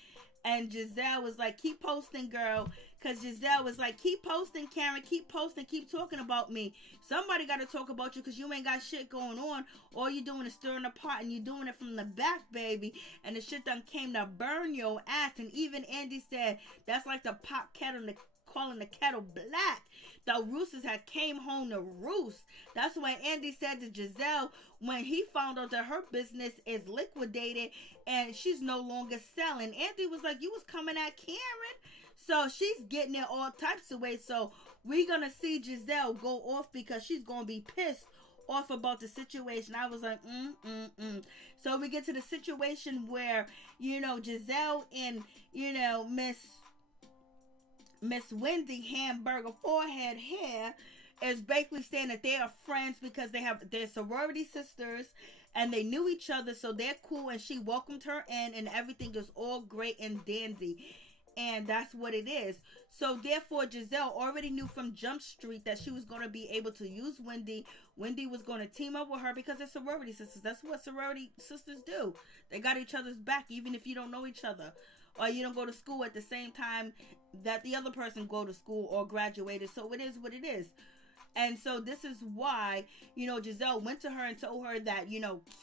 And Gizelle was like, keep posting, girl. Because Gizelle was like, keep posting, Karen. Keep posting. Keep talking about me. Somebody got to talk about you, because you ain't got shit going on. All you doing is stirring the pot, and you doing it from the back, baby. And the shit done came to burn your ass. And even Andy said, that's like the pot kettle calling the kettle black. The roosters had came home to roost. That's why Andy said to Gizelle, when he found out that her business is liquidated and she's no longer selling, Andy was like, you was coming at Karen. So she's getting it all types of ways. So we're gonna see Gizelle go off because she's gonna be pissed off about the situation. I was like, So we get to the situation where, Gizelle and, Miss Wendy Hamburger Forehead Hair is basically saying that they are friends because they're sorority sisters and they knew each other, so they're cool, and she welcomed her in and everything is all great and dandy. And that's what it is. So therefore, Gizelle already knew from Jump Street that she was going to be able to use Wendy. Wendy was going to team up with her because they're sorority sisters. That's what sorority sisters do. They got each other's back, even if you don't know each other, or you don't go to school at the same time that the other person go to school or graduated. So it is what it is. And so this is why, Gizelle went to her and told her that,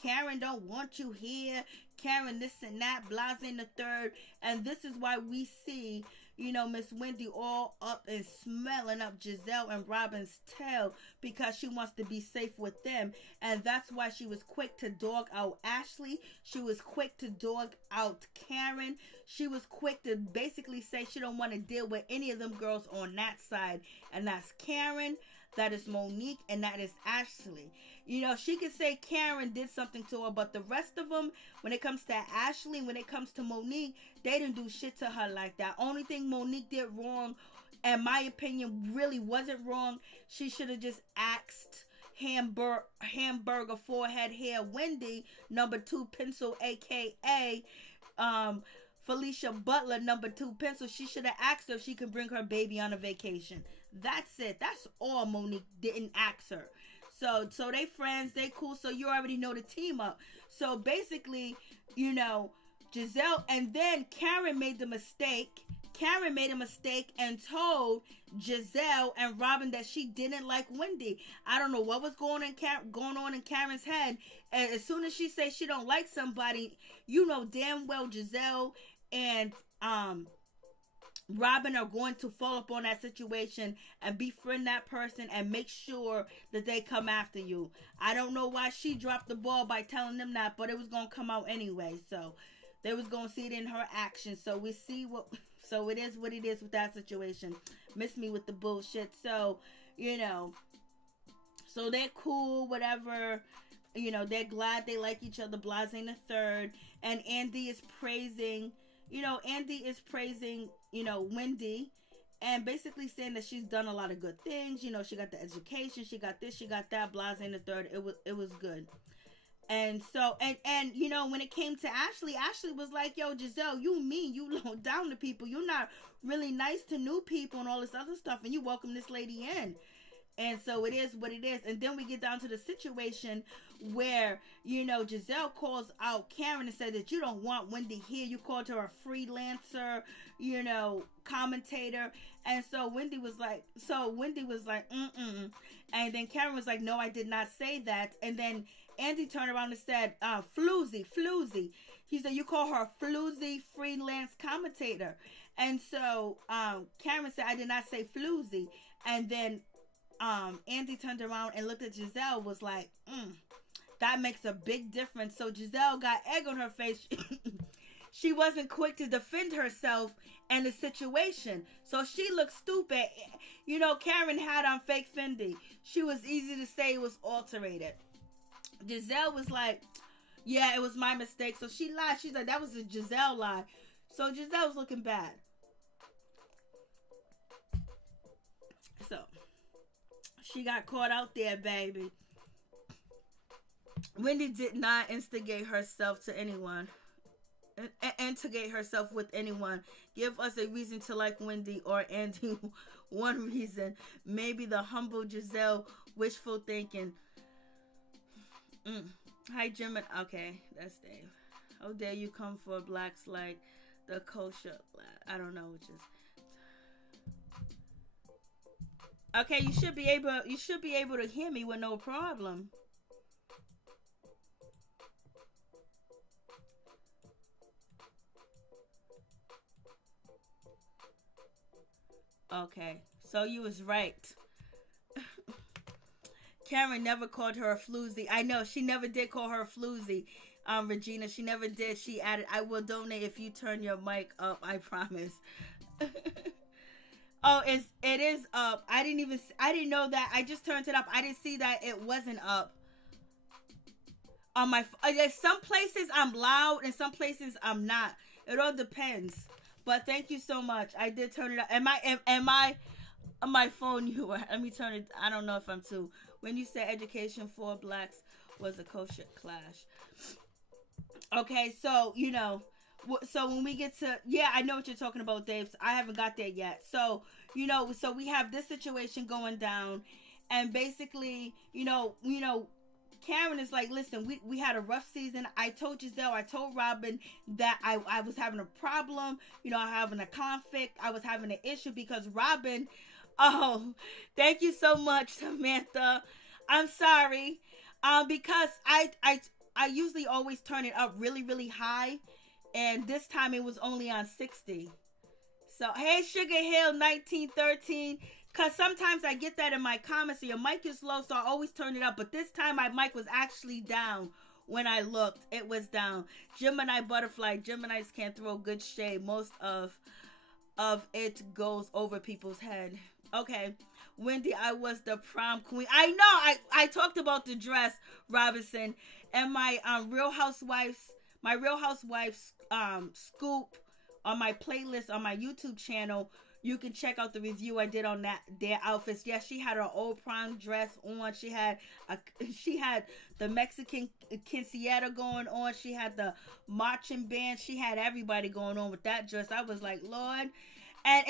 Karen don't want you here. Karen this and that, blase in the third. And this is why we see, Miss Wendy all up and smelling up Gizelle and Robyn's tail because she wants to be safe with them. And that's why she was quick to dog out Ashley. She was quick to dog out Karen. She was quick to basically say she don't want to deal with any of them girls on that side. And that's Karen, that is Monique, and that is Ashley. She could say Karen did something to her, but the rest of them, when it comes to Ashley, when it comes to Monique, they didn't do shit to her like that. Only thing Monique did wrong, in my opinion, really wasn't wrong. She should have just asked Hamburger Forehead Hair Wendy, number 2 pencil, aka Felicia Butler, number 2 pencil. She should have asked her if she could bring her baby on a vacation. That's it. That's all Monique didn't ask her. So they friends, they cool. So you already know the team up. So basically, Gizelle, and then Karen made the mistake. Karen made a mistake and told Gizelle and Robyn that she didn't like Wendy. I don't know what was going on in Karen's head. And as soon as she says she don't like somebody, damn well Gizelle and Robyn are going to fall up on that situation and befriend that person and make sure that they come after you. I don't know why she dropped the ball by telling them that, but it was going to come out anyway. So they was going to see it in her actions. So we see so it is what it is with that situation. Miss me with the bullshit. So, so they're cool, whatever. They're glad they like each other, blase in the third. And Andy is praising, Wendy, and basically saying that she's done a lot of good things. She got the education, she got this, she got that, blase in the third. It was good. And so, and when it came to Ashley was like, yo, Gizelle, you low down to people. You're not really nice to new people and all this other stuff, and you welcome this lady in. And so it is what it is. And then we get down to the situation where, Gizelle calls out Karen and said that you don't want Wendy here. You called her a freelancer, commentator. And so Wendy was like, And then Karen was like, no, I did not say that. And then Andy turned around and said, floozy. He said, you call her a floozy freelance commentator. And so Karen said, I did not say floozy. And then Andy turned around and looked at Gizelle, was like, that makes a big difference. So Gizelle got egg on her face. She wasn't quick to defend herself in the situation. So she looked stupid. Karen had on fake Fendi. She was easy to say it was alterated. Gizelle was like, yeah, it was my mistake. So she lied. She's like, that was a Gizelle lie. So Gizelle was looking bad. So she got caught out there, baby. Wendy did not instigate herself to anyone. Instigate herself with anyone. Give us a reason to like Wendy or Andy. One reason. Maybe the humble Gizelle wishful thinking. Hi, Jim. Okay, that's Dave. How dare you come for blacks like the kosher? I don't know, which is. Okay, you should be able to hear me with no problem. Okay, so you was right. Karen never called her a floozy. I know, she never did call her a floozy. Regina, she never did. She added, I will donate if you turn your mic up, I promise. Oh, it is up. I didn't know that. I just turned it up. I didn't see that it wasn't up on my. Some places I'm loud and some places I'm not. It all depends. But thank you so much. I did turn it up. Am I on my phone? Let me turn it. I don't know if I'm too. When you say education for blacks was a kosher clash. Okay, so so when we get to, I know what you're talking about, Dave. I haven't got there yet. So so we have this situation going down, and basically, Karen is like, listen, we had a rough season. I told Gizelle, I told Robyn that I was having a problem, having a conflict. I was having an issue because Robyn, oh, thank you so much, Samantha. I'm sorry. Because I usually always turn it up really, really high. And this time it was only on 60. So, hey, Sugar Hill 1913. Because sometimes I get that in my comments. So your mic is low, so I always turn it up. But this time my mic was actually down when I looked. It was down. Gemini Butterfly. Geminis can't throw good shade. Most of it goes over people's head. Okay. Wendy, I was the prom queen. I know. I talked about the dress, Robinson. And my Real Housewives scoop on my playlist on my YouTube channel. You can check out the review I did on their outfits. Yes, she had her old prom dress on. She had the Mexican quinceañera going on. She had the marching band. She had everybody going on with that dress. I was like, Lord. And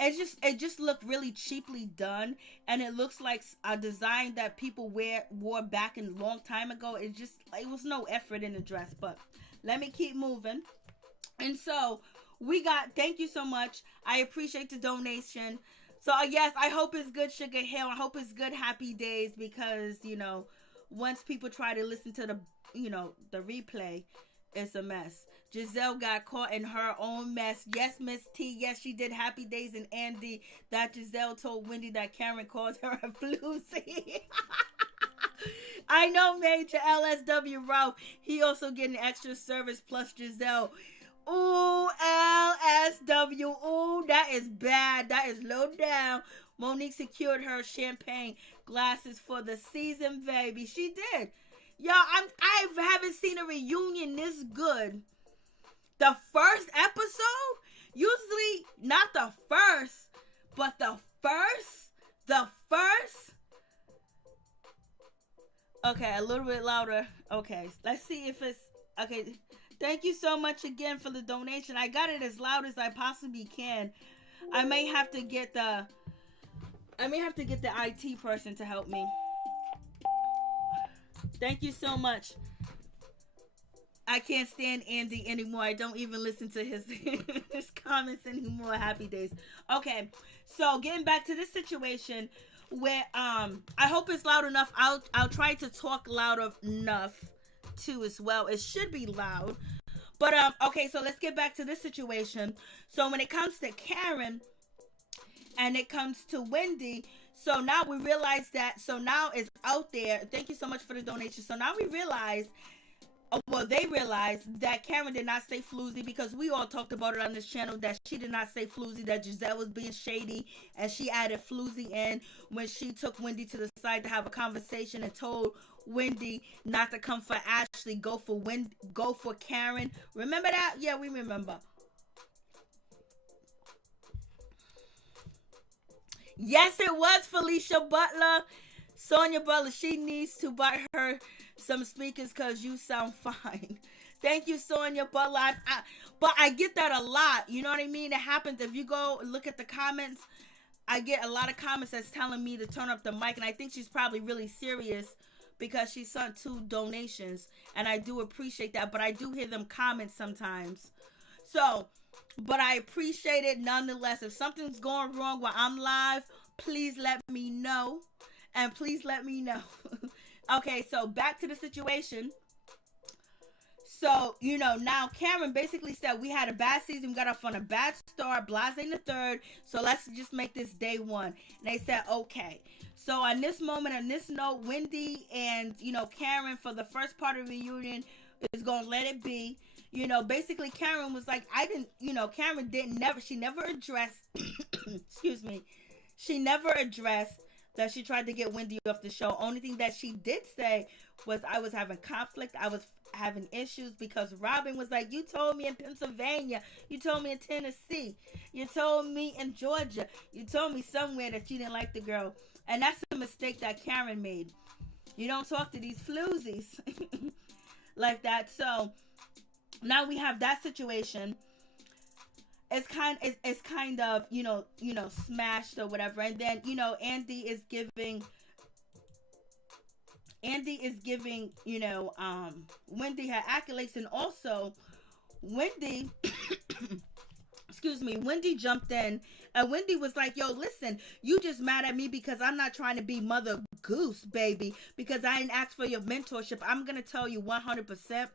it just looked really cheaply done, and it looks like a design that people wore back in a long time ago. It was no effort in the dress. But let me keep moving. And so thank you so much. I appreciate the donation. So yes, I hope it's good, Sugar Hill. I hope it's good, Happy Days, because once people try to listen to the replay, it's a mess. Gizelle got caught in her own mess. Yes, Miss T. Yes, she did. Happy Days and Andy. That Gizelle told Wendy that Karen called her a floozy. I know, Major LSW Ralph. He also getting extra service plus Gizelle. Ooh, LSW. Ooh, that is bad. That is low down. Monique secured her champagne glasses for the season, baby. She did. Y'all, I haven't seen a reunion this good. The first episode, usually not the first, but the first. Okay, a little bit louder. Okay, let's see if it's okay. Thank you so much again for the donation. I got it as loud as I possibly can. I may have to get the IT person to help me. Thank you so much. I can't stand Andy anymore. I don't even listen to his comments anymore. Happy Days. Okay, so getting back to this situation where I hope it's loud enough. I'll try to talk loud enough too as well. It should be loud. But okay, so let's get back to this situation. So when it comes to Karen and it comes to Wendy, so now we realize that, so now it's out there. Thank you so much for the donation. So now we realize, they realized that Karen did not say floozy, because we all talked about it on this channel, that she did not say floozy, that Gizelle was being shady, and she added floozy in when she took Wendy to the side to have a conversation and told Wendy not to come for Ashley, go for Karen. Remember that? Yeah, we remember. Yes, it was Felicia Butler. Sonia Butler, she needs to buy her some speakers because you sound fine. Thank you, Sonia Butler. But I get that a lot. You know what I mean? It happens if you go look at the comments. I get a lot of comments that's telling me to turn up the mic, and I think she's probably really serious because she sent 2 donations, and I do appreciate that. But I do hear them comment sometimes. So, but I appreciate it nonetheless. If something's going wrong while I'm live, please let me know. And please let me know. Okay, so back to the situation. So, now Karen basically said we had a bad season. We got off on a bad start. Blase the third. So let's just make this day 1. And they said, okay. So on this moment, on this note, Wendy and, Karen, for the first part of the reunion, is going to let it be. Basically Karen was like, Karen she never addressed, excuse me, she never addressed that she tried to get Wendy off the show. Only thing that she did say was, I was having conflict. I was having issues because Robyn was like, you told me in Pennsylvania, you told me in Tennessee, you told me in Georgia, you told me somewhere that you didn't like the girl. And that's the mistake that Karen made. You don't talk to these floozies like that. So now we have that situation. It's kind of smashed or whatever. And then Andy is giving Wendy her accolades. And also Wendy excuse me, Wendy jumped in, and Wendy was like, yo, listen, you just mad at me because I'm not trying to be Mother Goose, baby, because I didn't ask for your mentorship. I'm gonna tell you 100%,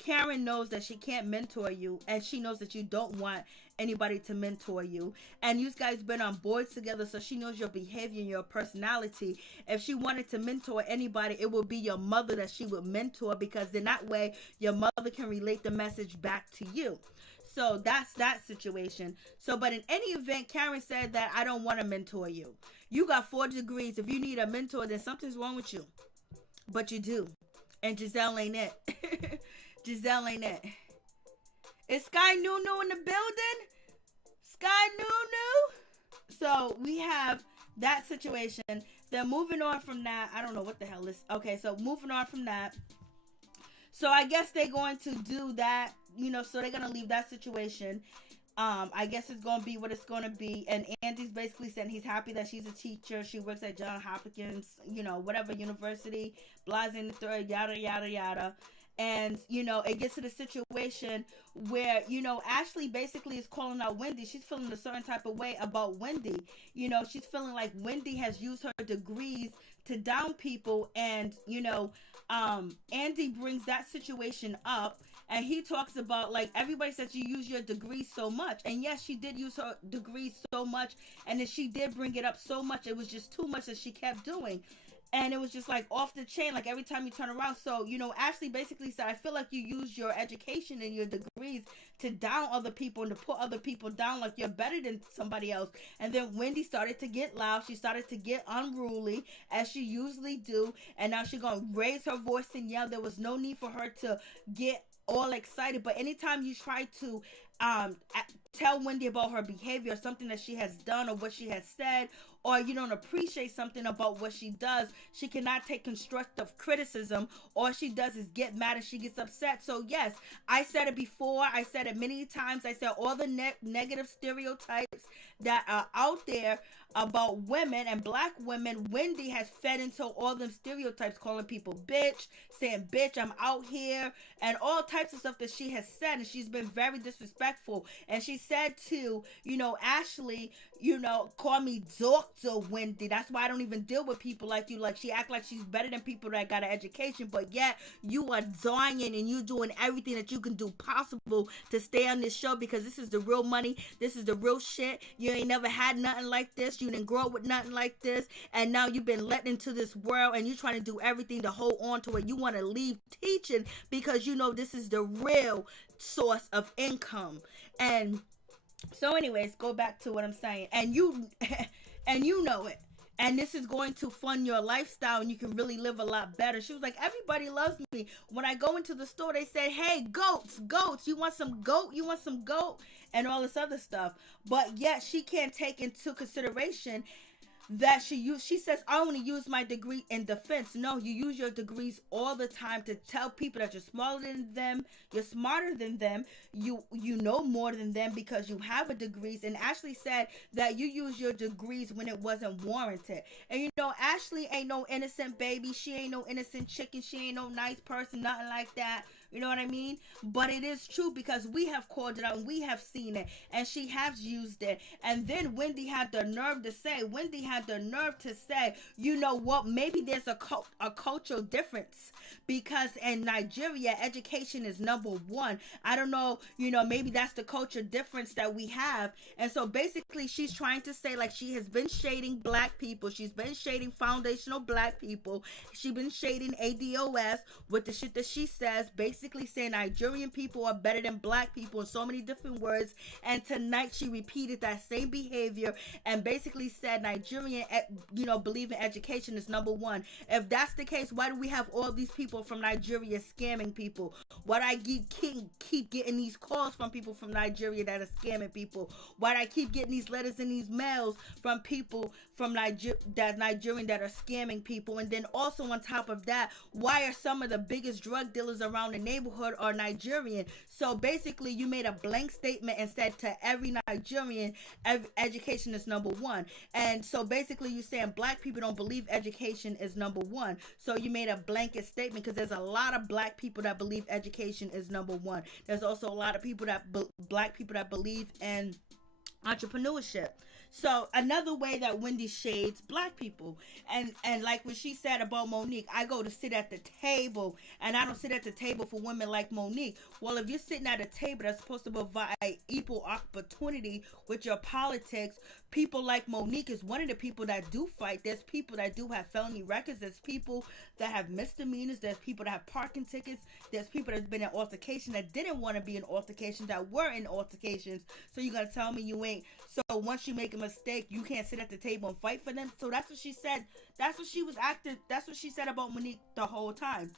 Karen knows that she can't mentor you, and she knows that you don't want anybody to mentor you. And you guys been on boards together, so she knows your behavior and your personality. If she wanted to mentor anybody, it would be your mother that she would mentor, because then that way your mother can relate the message back to you. So that's that situation. So, but in any event, Karen said that I don't want to mentor you. You got 4 degrees. If you need a mentor, then something's wrong with you. But you do. And Gizelle ain't it. Gizelle ain't it. Is Sky Nunu in the building? Sky Nunu? So we have that situation. Then moving on from that, I don't know what the hell is. Okay, so moving on from that. So I guess they're going to do that, so they're going to leave that situation. I guess it's going to be what it's going to be. And Andy's basically saying he's happy that she's a teacher. She works at Johns Hopkins, whatever university, Blase in the third, yada, yada, yada. And, it gets to the situation where, Ashley basically is calling out Wendy. She's feeling a certain type of way about Wendy. She's feeling like Wendy has used her degrees to down people. And, Andy brings that situation up. And he talks about, like, everybody says you use your degrees so much. And yes, she did use her degrees so much. And then she did bring it up so much. It was just too much that she kept doing. And it was just like off the chain, like every time you turn around. So, Ashley basically said, I feel like you use your education and your degrees to down other people and to put other people down like you're better than somebody else. And then Wendy started to get loud. She started to get unruly, as she usually do. And now she's going to raise her voice and yell. There was no need for her to get all excited. But anytime you try to tell Wendy about her behavior, or something that she has done or what she has said, or you don't appreciate something about what she does, she cannot take constructive criticism. All she does is get mad and she gets upset. So yes, I said it before. I said it many times. I said all the negative stereotypes that are out there about women and black women, Wendy has fed into all them stereotypes, calling people bitch, saying bitch, I'm out here, and all types of stuff that she has said. And she's been very disrespectful. And she said to, Ashley, call me Dr. Wendy. That's why I don't even deal with people like you. Like, she act like she's better than people that got an education, but yet you are dying and you doing everything that you can do possible to stay on this show, because this is the real money. This is the real shit. You ain't never had nothing like this. You didn't grow up with nothing like this. And now you've been let into this world and you're trying to do everything to hold on to it. You want to leave teaching because this is the real source of income. And so anyways, go back to what I'm saying. And you know it. And this is going to fund your lifestyle and you can really live a lot better. She was like, everybody loves me. When I go into the store, they say, hey, goats, you want some goat? You want some goat? And all this other stuff. But yet she can't take into consideration that she says, I only use my degree in defense. No, you use your degrees all the time to tell people that you're smarter than them, you're smarter than them, you know more than them because you have a degrees. And Ashley said that you use your degrees when it wasn't warranted. And Ashley ain't no innocent baby. She ain't no innocent chicken. She ain't no nice person, nothing like that. You know what I mean? But it is true because we have called it out and we have seen it and she has used it. And then Wendy had the nerve to say, you know what? Maybe there's a cultural difference because in Nigeria, education is number one. I don't know, maybe that's the culture difference that we have. And so basically she's trying to say like she has been shading black people. She's been shading foundational black people. She's been shading ADOS with the shit that she says basically basically saying Nigerian people are better than black people in so many different words. And tonight she repeated that same behavior and basically said Nigerian, believe in education is number one. If that's the case, why do we have all these people from Nigeria scamming people? Why do I keep getting these calls from people from Nigeria that are scamming people? Why do I keep getting these letters and these mails from people from Nigerian that are scamming people? And then also on top of that, why are some of the biggest drug dealers around the neighborhood are Nigerian? So basically you made a blank statement and said to every Nigerian, education is number one. And so basically you're saying black people don't believe education is number one. So you made a blanket statement, because there's a lot of black people that believe education is number one. There's also a lot of people black people that believe in entrepreneurship. So another way that Wendy shades black people, and like what she said about Monique, I go to sit at the table, and I don't sit at the table for women like Monique. Well, if you're sitting at a table that's supposed to provide equal opportunity with your politics, people like Monique is one of the people that do fight. There's people that do have felony records. There's people that have misdemeanors. There's people that have parking tickets. There's people that's been in altercation that didn't want to be in altercations, that were in altercations. So you're going to tell me you ain't. So once you make a mistake, you can't sit at the table and fight for them. So that's what she said. That's what she was acting. That's what she said about Monique the whole time.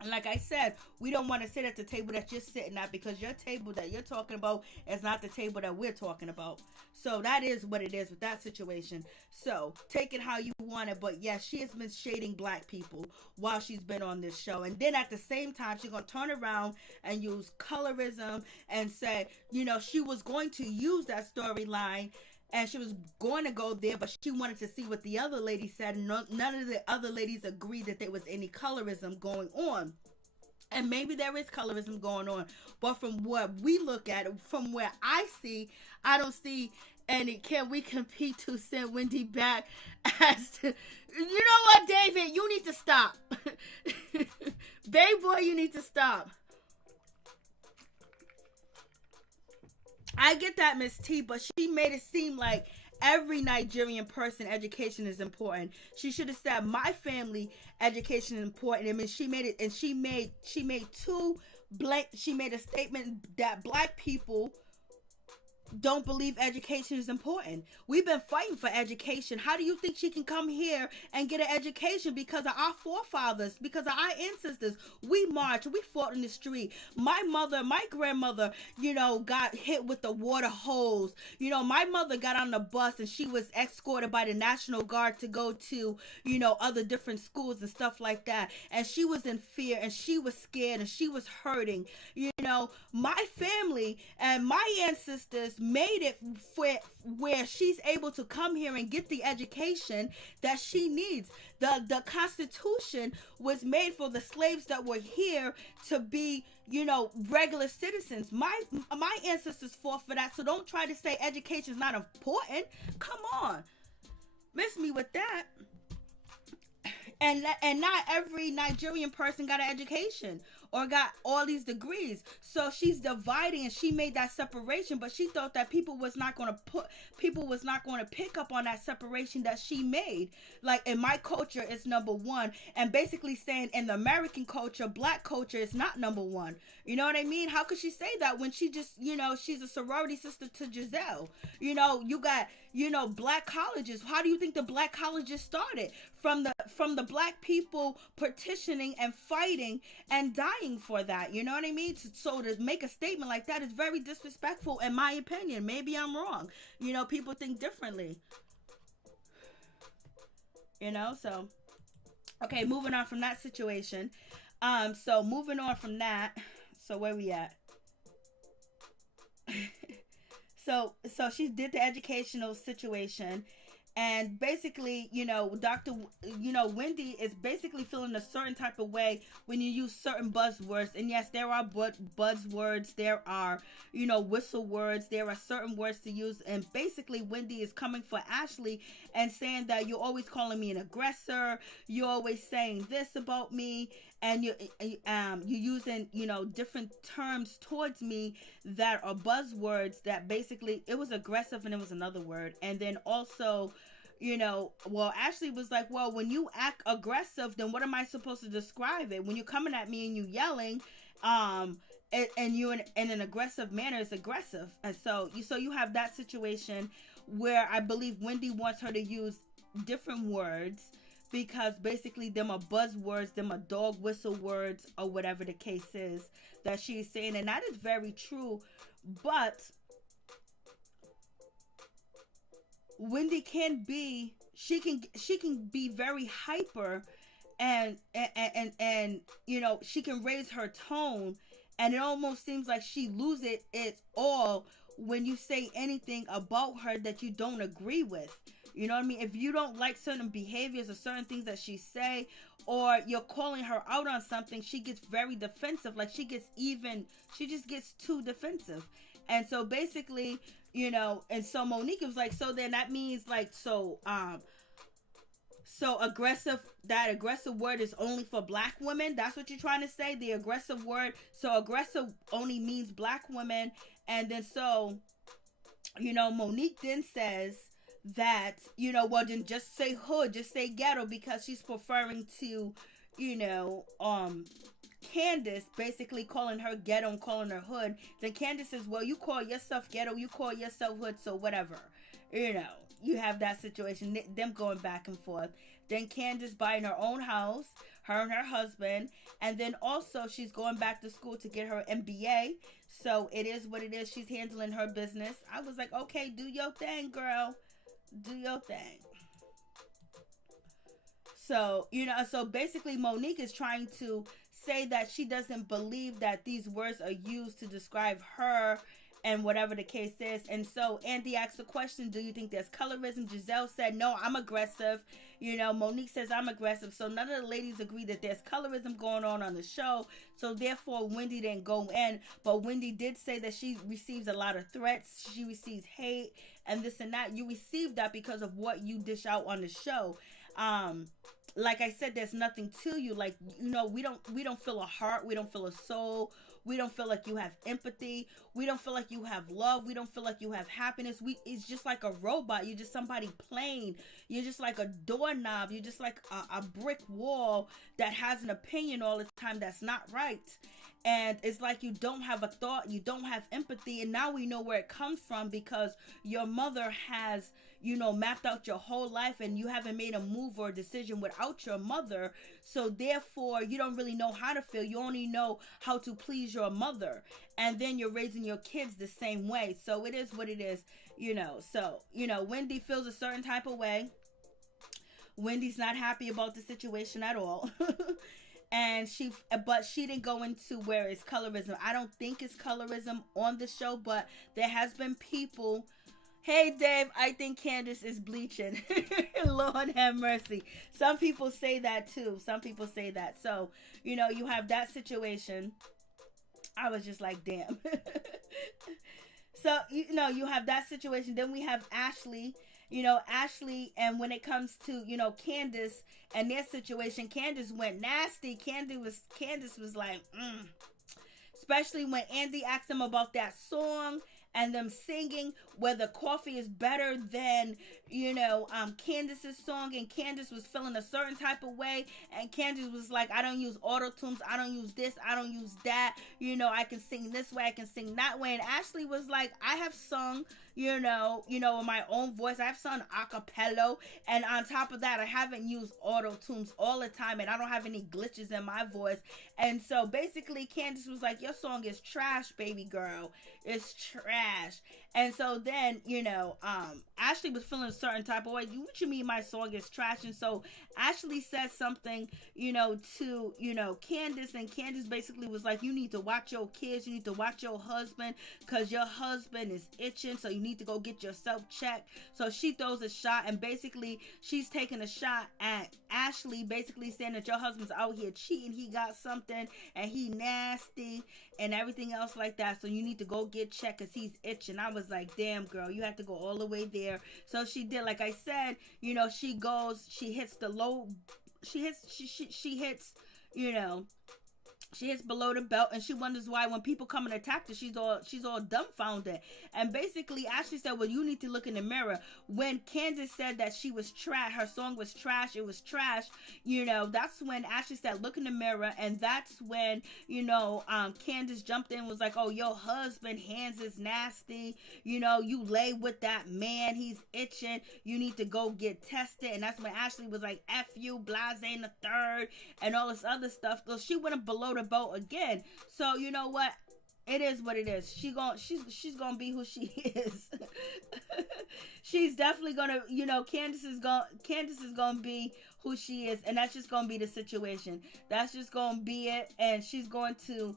And like I said, we don't want to sit at the table that you're sitting at, because your table that you're talking about is not the table that we're talking about. So that is what it is with that situation. So take it how you want it. But yes, she has been shading black people while she's been on this show. And then at the same time, she's going to turn around and use colorism and say, she was going to use that storyline and she was going to go there, but she wanted to see what the other lady said. None of the other ladies agreed that there was any colorism going on. And maybe there is colorism going on, but from what we look at, from where I see, I don't see any. Can we compete to send Wendy back as to, you know what, David, you need to stop. Babe boy, you need to stop. I get that, Miss T, but she made it seem like every Nigerian person education is important. She should have said my family education is important. I mean, she made it, and she made a statement that black people don't believe education is important. We've been fighting for education. How do you think she can come here and get an education? Because of our forefathers, because of our ancestors. We marched, we fought in the street. My mother, my grandmother, got hit with the water hose. My mother got on the bus and she was escorted by the National Guard to go to, other different schools and stuff like that. And she was in fear and she was scared and she was hurting. My family and my ancestors made it where she's able to come here and get the education that she needs. The Constitution was made for the slaves that were here to be, regular citizens. My ancestors fought for that, so don't try to say education is not important. Come on. Miss me with that. And not every Nigerian person got an education or got all these degrees. So she's dividing, and she made that separation, but she thought that people was not going to pick up on that separation that she made. Like, in my culture, it's number one, and basically saying in the American culture, black culture is not number one. You know what I mean? How could she say that when she just, she's a sorority sister to Gizelle? You got, black colleges. How do you think the black colleges started? From the black people petitioning and fighting and dying for that. You know what I mean? So to make a statement like that is very disrespectful, in my opinion. Maybe I'm wrong. People think differently. So okay, moving on from that situation. So moving on from that. So where we at? So she did the educational situation. And basically, Wendy is basically feeling a certain type of way when you use certain buzzwords. And yes, there are buzzwords. There are, whistle words. There are certain words to use. And basically, Wendy is coming for Ashley and saying that you're always calling me an aggressor. You're always saying this about me. And you're using, different terms towards me that are buzzwords that basically, it was aggressive and it was another word. And then also, Ashley was like, well, when you act aggressive, then what am I supposed to describe it? When you're coming at me and you yelling And you in an aggressive manner is aggressive. And so you have that situation where I believe Wendy wants her to use different words because basically them are buzzwords, them are dog whistle words, or whatever the case is that she's saying. And that is very true. But Wendy can be, she can be very hyper, and she can raise her tone, and it almost seems like she loses it all when you say anything about her that you don't agree with. You know what I mean? If you don't like certain behaviors or certain things that she say, or you're calling her out on something, she gets very defensive. Like she just gets too defensive. And so basically, and so Monique was like, so then that means like, so aggressive, that aggressive word is only for black women. That's what you're trying to say? The aggressive word. So aggressive only means black women. And then so, Monique then says that, well, then just say hood, just say ghetto, because she's preferring to, Candace basically calling her ghetto and calling her hood. Then Candace says, well, you call yourself ghetto, you call yourself hood, so whatever. You have that situation, them going back and forth. Then Candace buying her own house, her and her husband, and then also she's going back to school to get her MBA. So it is what it is. She's handling her business. I was like, okay, do your thing, girl. Do your thing. So, so basically Monique is trying to say that she doesn't believe that these words are used to describe her and whatever the case is. And so Andy asked the question, do you think there's colorism? Gizelle said, no, I'm aggressive. Monique says I'm aggressive. So none of the ladies agree that there's colorism going on the show. So therefore Wendy didn't go in. But Wendy did say that she receives a lot of threats. She receives hate and this and that. You receive that because of what you dish out on the show. Like I said, there's nothing to you. Like, we don't feel a heart. We don't feel a soul. We don't feel like you have empathy. We don't feel like you have love. We don't feel like you have happiness. It's just like a robot. You're just somebody plain. You're just like a doorknob. You're just like a brick wall that has an opinion all the time that's not right. And it's like you don't have a thought. You don't have empathy. And now we know where it comes from because your mother has, mapped out your whole life and you haven't made a move or a decision without your mother. So therefore, you don't really know how to feel. You only know how to please your mother. And then you're raising your kids the same way. So it is what it is, So, Wendy feels a certain type of way. Wendy's not happy about the situation at all. But she didn't go into where it's colorism. I don't think it's colorism on the show, but there has been people. Hey Dave, I think Candace is bleaching. Lord have mercy. Some people say that too. Some people say that. So, you have that situation. I was just like, damn. So, you have that situation. Then we have Ashley. Ashley, and when it comes to, Candace and their situation, Candace went nasty. Candace was like, especially when Andy asked them about that song and them singing whether coffee is better than, Candace's song, and Candace was feeling a certain type of way, and Candace was like, I don't use auto-tunes, I don't use this, I don't use that, I can sing this way, I can sing that way. And Ashley was like, I have sung, in my own voice, I've sung a cappella, and on top of that, I haven't used auto-tunes all the time, and I don't have any glitches in my voice. And so basically Candace was like, your song is trash, baby girl, it's trash. And so then, Ashley was feeling a certain type of way. What you mean my song is trash? And so Ashley said something, to, Candace, and Candace basically was like, you need to watch your kids, you need to watch your husband, because your husband is itching, so you need to go get yourself checked. So she throws a shot, and basically she's taking a shot at Ashley, basically saying that your husband's out here cheating, he got something, and he nasty, and everything else like that, so you need to go get checked because he's itching. I was like, damn girl, you have to go all the way there. So she did, like I said, she hits the low, she hits, She hits below the belt, and she wonders why when people come and attack her, she's all dumbfounded. And basically, Ashley said, "Well, you need to look in the mirror." When Candace said that she was trash, her song was trash, it was trash. That's when Ashley said, "Look in the mirror," and that's when Candace jumped in and was like, "Oh, your husband hands is nasty. You lay with that man, he's itching. You need to go get tested." And that's when Ashley was like, "F you, blase in the third," and all this other stuff. So she went below the belt again. So you know what? It is what it is. She's gonna be who she is. She's definitely gonna, Candace is gonna be who she is, and that's just gonna be the situation. That's just gonna be it. And she's going to,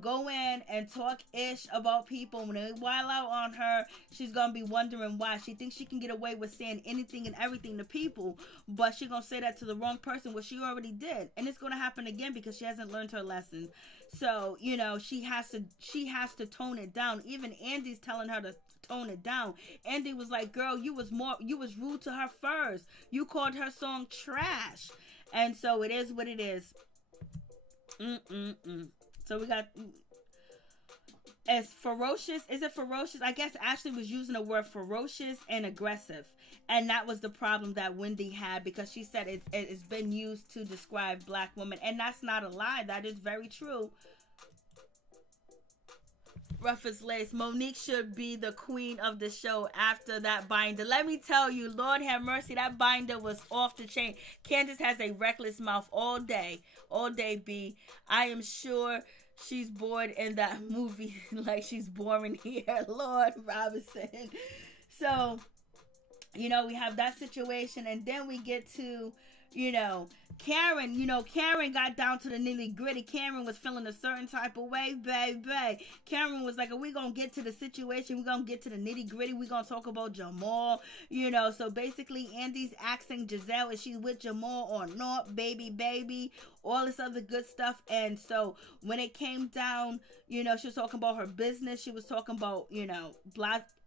go in and talk ish about people. When they wild out on her, she's gonna be wondering why. She thinks she can get away with saying anything and everything to people, but she's gonna say that to the wrong person, what she already did, and it's gonna happen again because she hasn't learned her lesson. So she has to tone it down. Even Andy's telling her to tone it down. Andy was like, "Girl, you was rude to her first. You called her song trash." And so it is what it is. So we got as ferocious. Is it ferocious? I guess Ashley was using the word ferocious and aggressive. And that was the problem that Wendy had, because she said it's been used to describe black women. And that's not a lie. That is very true. Rough as lace. Monique should be the queen of the show after that binder. Let me tell you, Lord have mercy, that binder was off the chain. Candace has a reckless mouth all day, B. I am sure she's bored in that movie like she's boring here. Lord Robinson. So, we have that situation, and then we get to, Karen, Karen got down to the nitty gritty. Karen was feeling a certain type of way, baby. Karen was like, "Are we going to get to the situation? We're going to get to the nitty gritty. We're going to talk about Jamal." So basically Andy's asking Gizelle, is she with Jamal or not, baby, all this other good stuff. And so when it came down, she was talking about her business. She was talking about,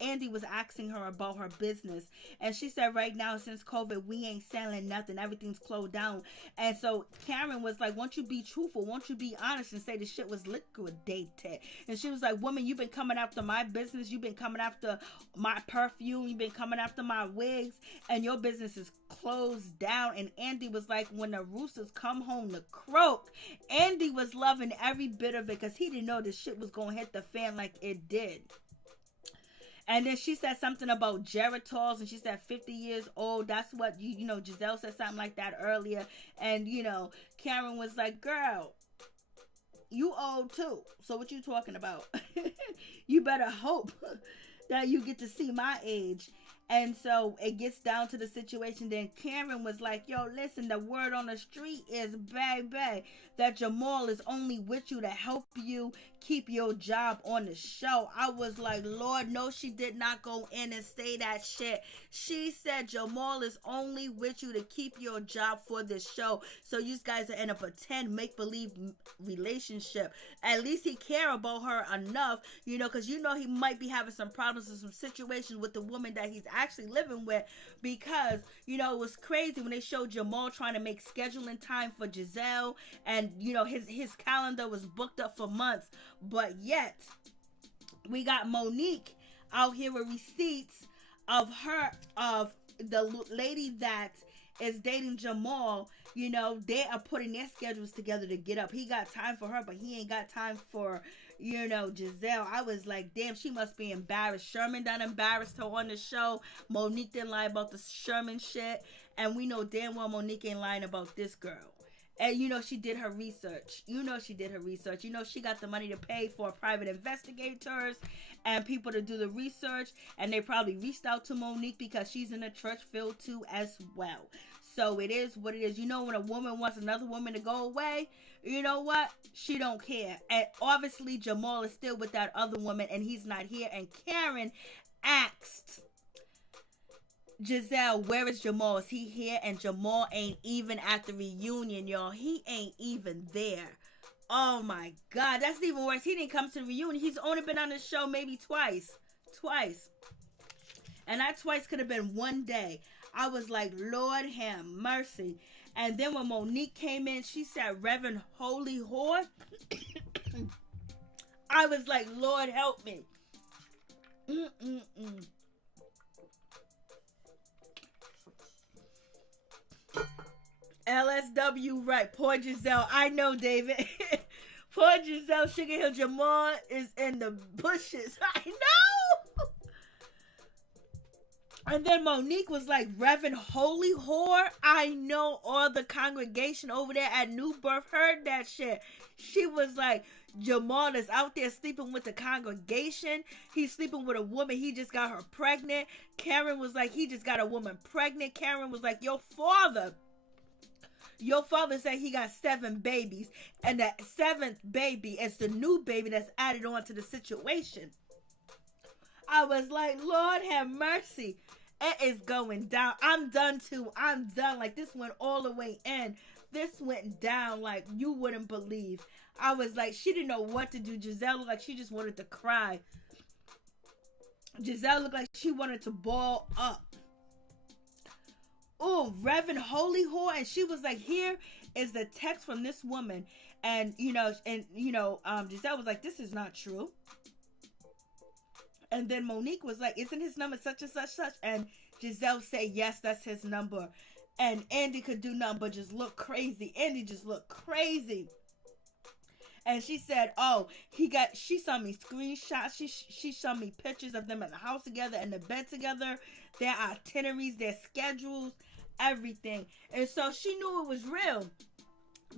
Andy was asking her about her business. And she said, right now, since COVID, we ain't selling nothing. Everything's closed down. And so Karen was like, "Won't you be truthful? Won't you be honest and say the shit was liquidated?" And she was like, "Woman, you've been coming after my business. You've been coming after my perfume. You've been coming after my wigs. And your business is closed down." And Andy was like, "When the roosters come home to croak." Andy was loving every bit of it because he didn't know this shit was going to hit the fan like it did. And then she said something about Geritol's, and she said 50 years old. That's what, Gizelle said something like that earlier. And, Karen was like, "Girl, you old too. So what you talking about?" You better hope that you get to see my age. And so it gets down to the situation. Then Karen was like, "Yo, listen, the word on the street is, baby, that Jamal is only with you to help you keep your job on the show." I was like, Lord, no, she did not go in and say that shit. She said Jamal is only with you to keep your job for this show. So you guys are in a pretend make-believe relationship. At least he care about her enough, because he might be having some problems and some situations with the woman that he's actually living with. Because, it was crazy when they showed Jamal trying to make scheduling time for Gizelle, and, his calendar was booked up for months. But yet, we got Monique out here with receipts of the lady that is dating Jamal. They are putting their schedules together to get up. He got time for her, but he ain't got time for, Gizelle. I was like, damn, she must be embarrassed. Sherman done embarrassed her on the show. Monique didn't lie about the Sherman shit. And we know damn well Monique ain't lying about this girl. And she did her research. She got the money to pay for private investigators and people to do the research. And they probably reached out to Monique because she's in a church field too as well. So it is what it is. When a woman wants another woman to go away, you know what? She don't care. And obviously Jamal is still with that other woman and he's not here. And Karen asked Gizelle, "Where is Jamal? Is he here?" And Jamal ain't even at the reunion, y'all. He ain't even there. Oh my God, that's even worse. He didn't come to the reunion. He's only been on the show maybe twice. And that twice could have been one day. I was like, Lord have mercy. And then when Monique came in, she said, Reverend Holy Whore. I was like, Lord help me. LSW, right. Poor Gizelle. I know, David. Poor Gizelle. Sugar Hill Jamal is in the bushes. I know. And then Monique was like, Reverend Holy Whore. I know all the congregation over there at New Birth heard that shit. She was like, Jamal is out there sleeping with the congregation. He's sleeping with a woman. He just got her pregnant. Karen was like, he just got a woman pregnant. Karen was like, your father said he got 7 babies. And that 7th baby is the new baby that's added on to the situation. I was like, Lord have mercy. It is going down. I'm done too. I'm done. Like, this went all the way in. This went down like you wouldn't believe. I was like, she didn't know what to do. Gizelle looked like she just wanted to cry. Gizelle looked like she wanted to ball up. Oh, Reverend Holy Whore. And she was like, here is the text from this woman. And, Gizelle was like, this is not true. And then Monique was like, isn't his number such and such, such? And Gizelle said, yes, that's his number. And Andy could do nothing but just look crazy. Andy just looked crazy. And she said, she saw me screenshots. She showed me pictures of them in the house together, in the bed together, their itineraries, their schedules, everything. And so she knew it was real.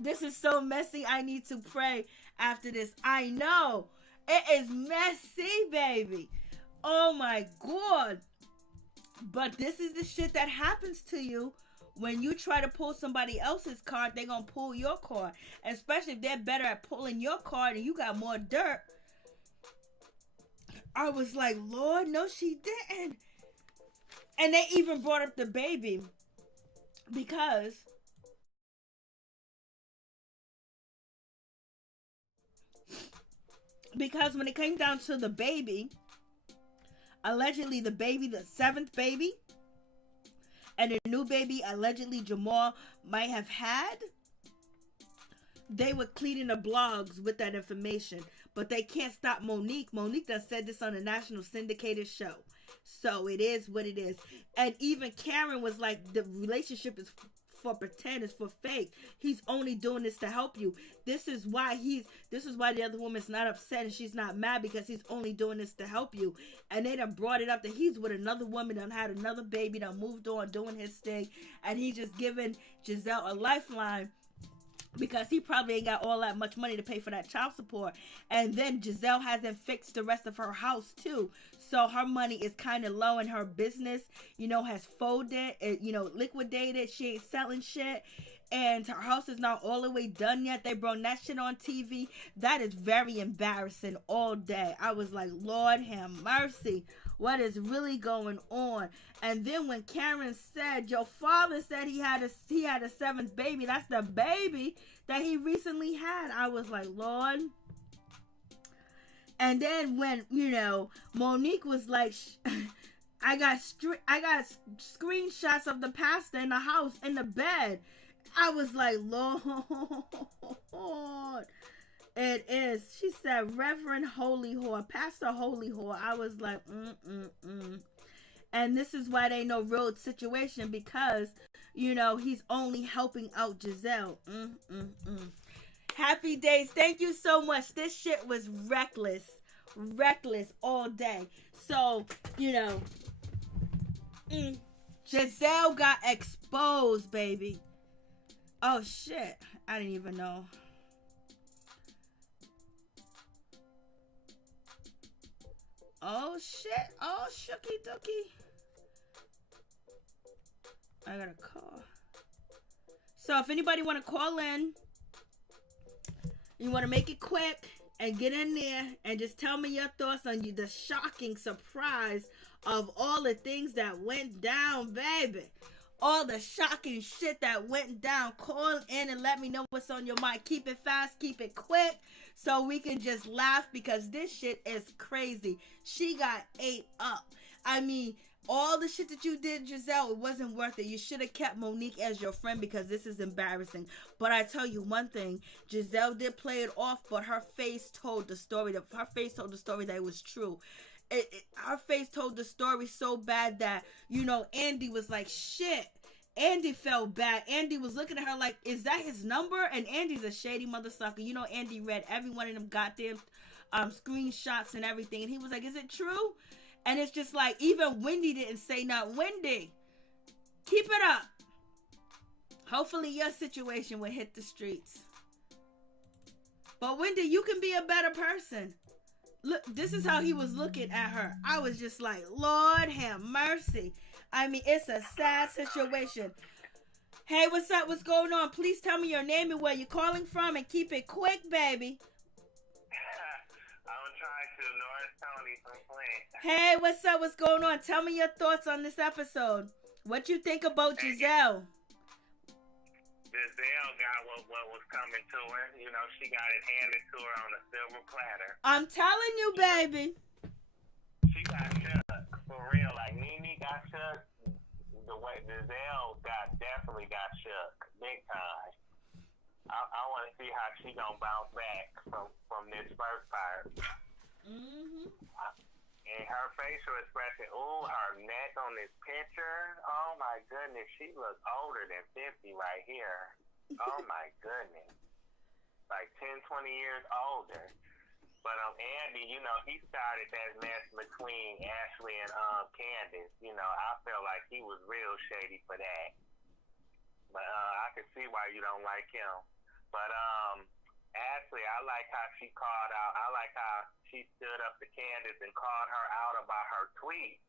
This is so messy. I need to pray after this. I know. It is messy, baby. Oh my God. But this is the shit that happens to you when you try to pull somebody else's card. They're going to pull your card. Especially if they're better at pulling your card and you got more dirt. I was like, Lord, no, she didn't. And they even brought up the baby. Because when it came down to the baby, allegedly the baby, the 7th baby, and the new baby allegedly Jamal might have had, they were cleaning the blogs with that information. But they can't stop Monique. Monique done said this on a national syndicated show. So it is what it is. And even Karen was like, the relationship is for pretend, it's for fake. He's only doing this to help you. This is why the other woman's not upset and she's not mad, because he's only doing this to help you. And they done brought it up that he's with another woman, done had another baby, done moved on, doing his thing, and he just giving Gizelle a lifeline because he probably ain't got all that much money to pay for that child support. And then Gizelle hasn't fixed the rest of her house too. So her money is kind of low, and her business, has folded, liquidated. She ain't selling shit. And her house is not all the way done yet. They brought that shit on TV. That is very embarrassing all day. I was like, Lord have mercy. What is really going on? And then when Karen said, your father said he had a 7th baby. That's the baby that he recently had. I was like, Lord. And then when, Monique was like, I got screenshots of the pastor in the house, in the bed. I was like, Lord. It is. She said, Reverend Holy Whore, Pastor Holy Whore. I was like, And this is why they know real situation, because, he's only helping out Gizelle. Happy days. Thank you so much. This shit was reckless all day. So, Gizelle got exposed, baby. Oh, shit. I didn't even know. Oh, shit. Oh, shooky dookie. I got a call. So, if anybody want to call in, you want to make it quick and get in there and just tell me your thoughts on the shocking surprise of all the things that went down, baby. All the shocking shit that went down. Call in and let me know what's on your mind. Keep it fast, keep it quick, so we can just laugh, because this shit is crazy. She got ate up. I mean, all the shit that you did, Gizelle, it wasn't worth it. You should have kept Monique as your friend because this is embarrassing. But I tell you one thing, Gizelle did play it off, but her face told the story. Her face told the story that it was true. Her face told the story so bad that, you know, Andy was like, shit. Andy felt bad. Andy was looking at her like, is that his number? And Andy's a shady mother sucker. You know, Andy read every one of them goddamn screenshots and everything. And he was like, is it true? And it's just like, even Wendy didn't say nothing. Wendy, keep it up. Hopefully your situation will hit the streets. But Wendy, you can be a better person. Look, this is how he was looking at her. I was just like, Lord have mercy. I mean, it's a sad situation. Hey, what's up? What's going on? Please tell me your name and where you're calling from and keep it quick, baby. I'm trying to. North Tony from Flint. Hey, what's up? What's going on? Tell me your thoughts on this episode. What you think about Gizelle? Gizelle got what was coming to her. You know, she got it handed to her on a silver platter. I'm telling you, baby. She got shook. For real. Like, Nene got shook. The way Gizelle definitely got shook. Big time. I want to see how she gonna bounce back from this first part. Mm-hmm. And her facial expression, ooh, her neck on this picture. Oh my goodness, she looks older than 50 right here. Oh my goodness. Like 10, 20 years older. But Andy, you know, he started that mess between Ashley and Candace. You know, I felt like he was real shady for that. But I can see why you don't like him. But Ashley, I like how she called out. I like how she stood up to Candace and called her out about her tweet.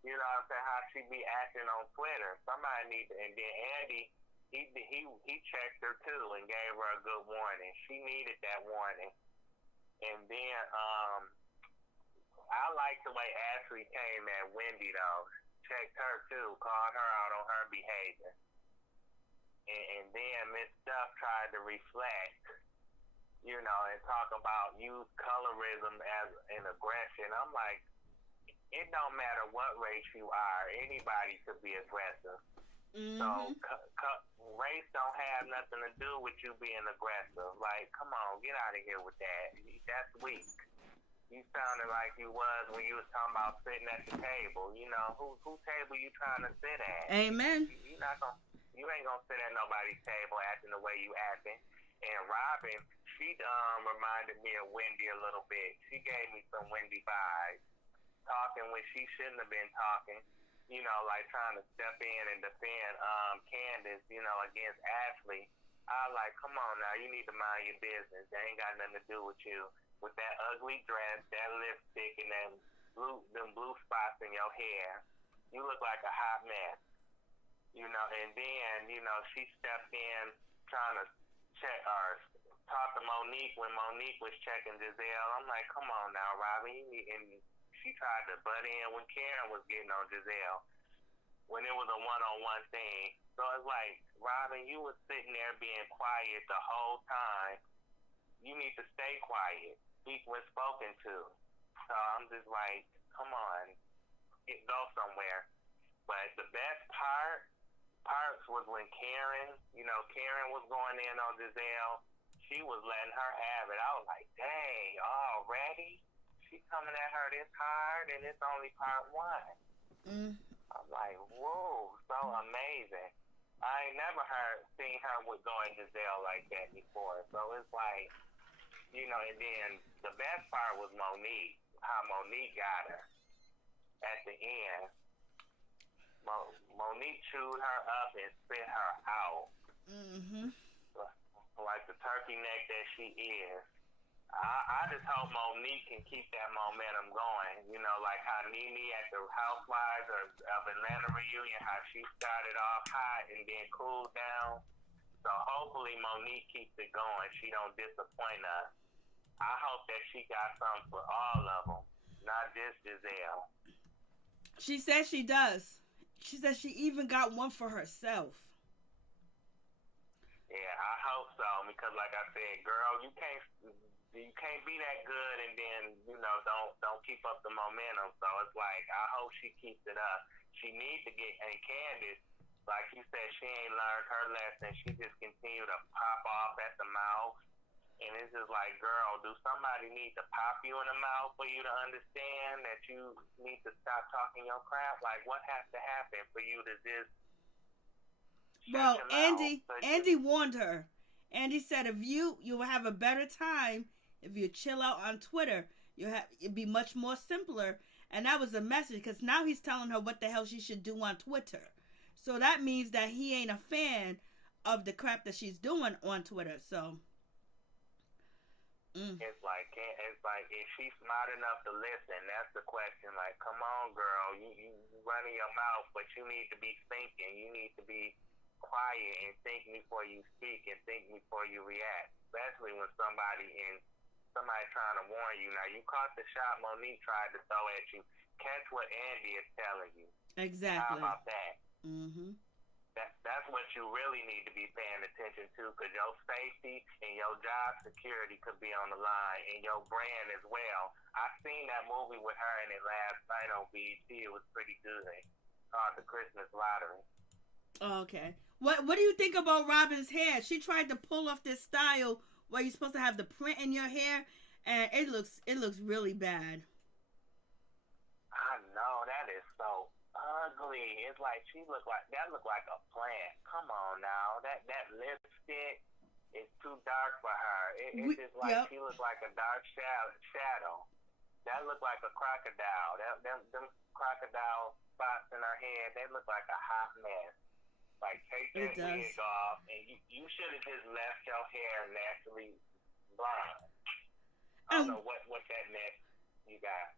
You know what I'm saying? How she be acting on Twitter. Somebody need to. And then Andy, he checked her too and gave her a good warning. She needed that warning. And then I like the way Ashley came at Wendy though. Checked her too. Called her out on her behavior. And then Miss Stuff tried to reflect, you know, and talk about use colorism as an aggression. I'm like, it don't matter what race you are. Anybody could be aggressive. Mm-hmm. So race don't have nothing to do with you being aggressive. Like, come on, get out of here with that. That's weak. You sounded like you was when you was talking about sitting at the table. You know, who table you trying to sit at? Amen. You ain't gonna sit at nobody's table acting the way you acting. And Robyn, she reminded me of Wendy a little bit. She gave me some Wendy vibes. Talking when she shouldn't have been talking. You know, like trying to step in and defend Candace, you know, against Ashley. I like, come on now, you need to mind your business. That ain't got nothing to do with you. With that ugly dress, that lipstick, and them blue spots in your hair, you look like a hot mess. You know, and then, you know, she stepped in trying to check or talk to Monique when Monique was checking Gizelle. I'm like, come on now, Robyn. And she tried to butt in when Karen was getting on Gizelle when it was a one-on-one thing. So it's like, Robyn, you was sitting there being quiet the whole time. You need to stay quiet. Speak when spoken to. So I'm just like, come on, go somewhere. But the best parts was when Karen, you know, Karen was going in on Gizelle. She was letting her have it. I was like, dang, already? She coming at her this hard, and it's only part one. Mm. I'm like, whoa, so amazing. I ain't never seen her going Gizelle like that before. So it's like, you know, and then the best part was Monique, how Monique got her at the end. Monique chewed her up and spit her out. Mm-hmm. Like the turkey neck that she is. I just hope Monique can keep that momentum going. You know, like how Nene at the Housewives of Atlanta reunion, how she started off hot and then cooled down. So hopefully Monique keeps it going. She don't disappoint us. I hope that she got something for all of them, not just Gizelle. She says she does. She says she even got one for herself. Yeah, I hope so, because like I said, girl, you can't you can't be that good and then, don't keep up the momentum. So it's like, I hope she keeps it up. She needs to get, and Candace, like you said, she ain't learned her lesson. She just continued to pop off at the mouth. And it's just like, girl, do somebody need to pop you in the mouth for you to understand that you need to stop talking your crap? Like, what has to happen for you to just Well, Andy warned her. Andy said if you will have a better time if you chill out on Twitter. It'd be much more simpler. And that was the message, because now he's telling her what the hell she should do on Twitter. So that means that he ain't a fan of the crap that she's doing on Twitter. So it's like if she's smart enough to listen, that's the question. Like, come on, girl, you running your mouth, but you need to be thinking. You need to be quiet and think before you speak and think before you react. Especially when somebody trying to warn you. Now, you caught the shot Monique tried to throw at you. Catch what Andy is telling you. Exactly. How about that? Mm-hmm. That's what you really need to be paying attention to, because your safety and your job security could be on the line, and your brand as well. I seen that movie with her in it last night on BET. It was pretty good. Called The Christmas Lottery. Okay. What do you think about Robyn's hair? She tried to pull off this style where you're supposed to have the print in your hair, and it looks really bad. I know, that is so ugly. It's like looked like a plant. Come on now, that lipstick is too dark for her. It's just like She looked like a dark shadow. That looked like a crocodile. Them crocodile spots in her head, they look like a hot mess. Like, take that wig off, and you should have just left your hair naturally blonde. I don't know what that next you got.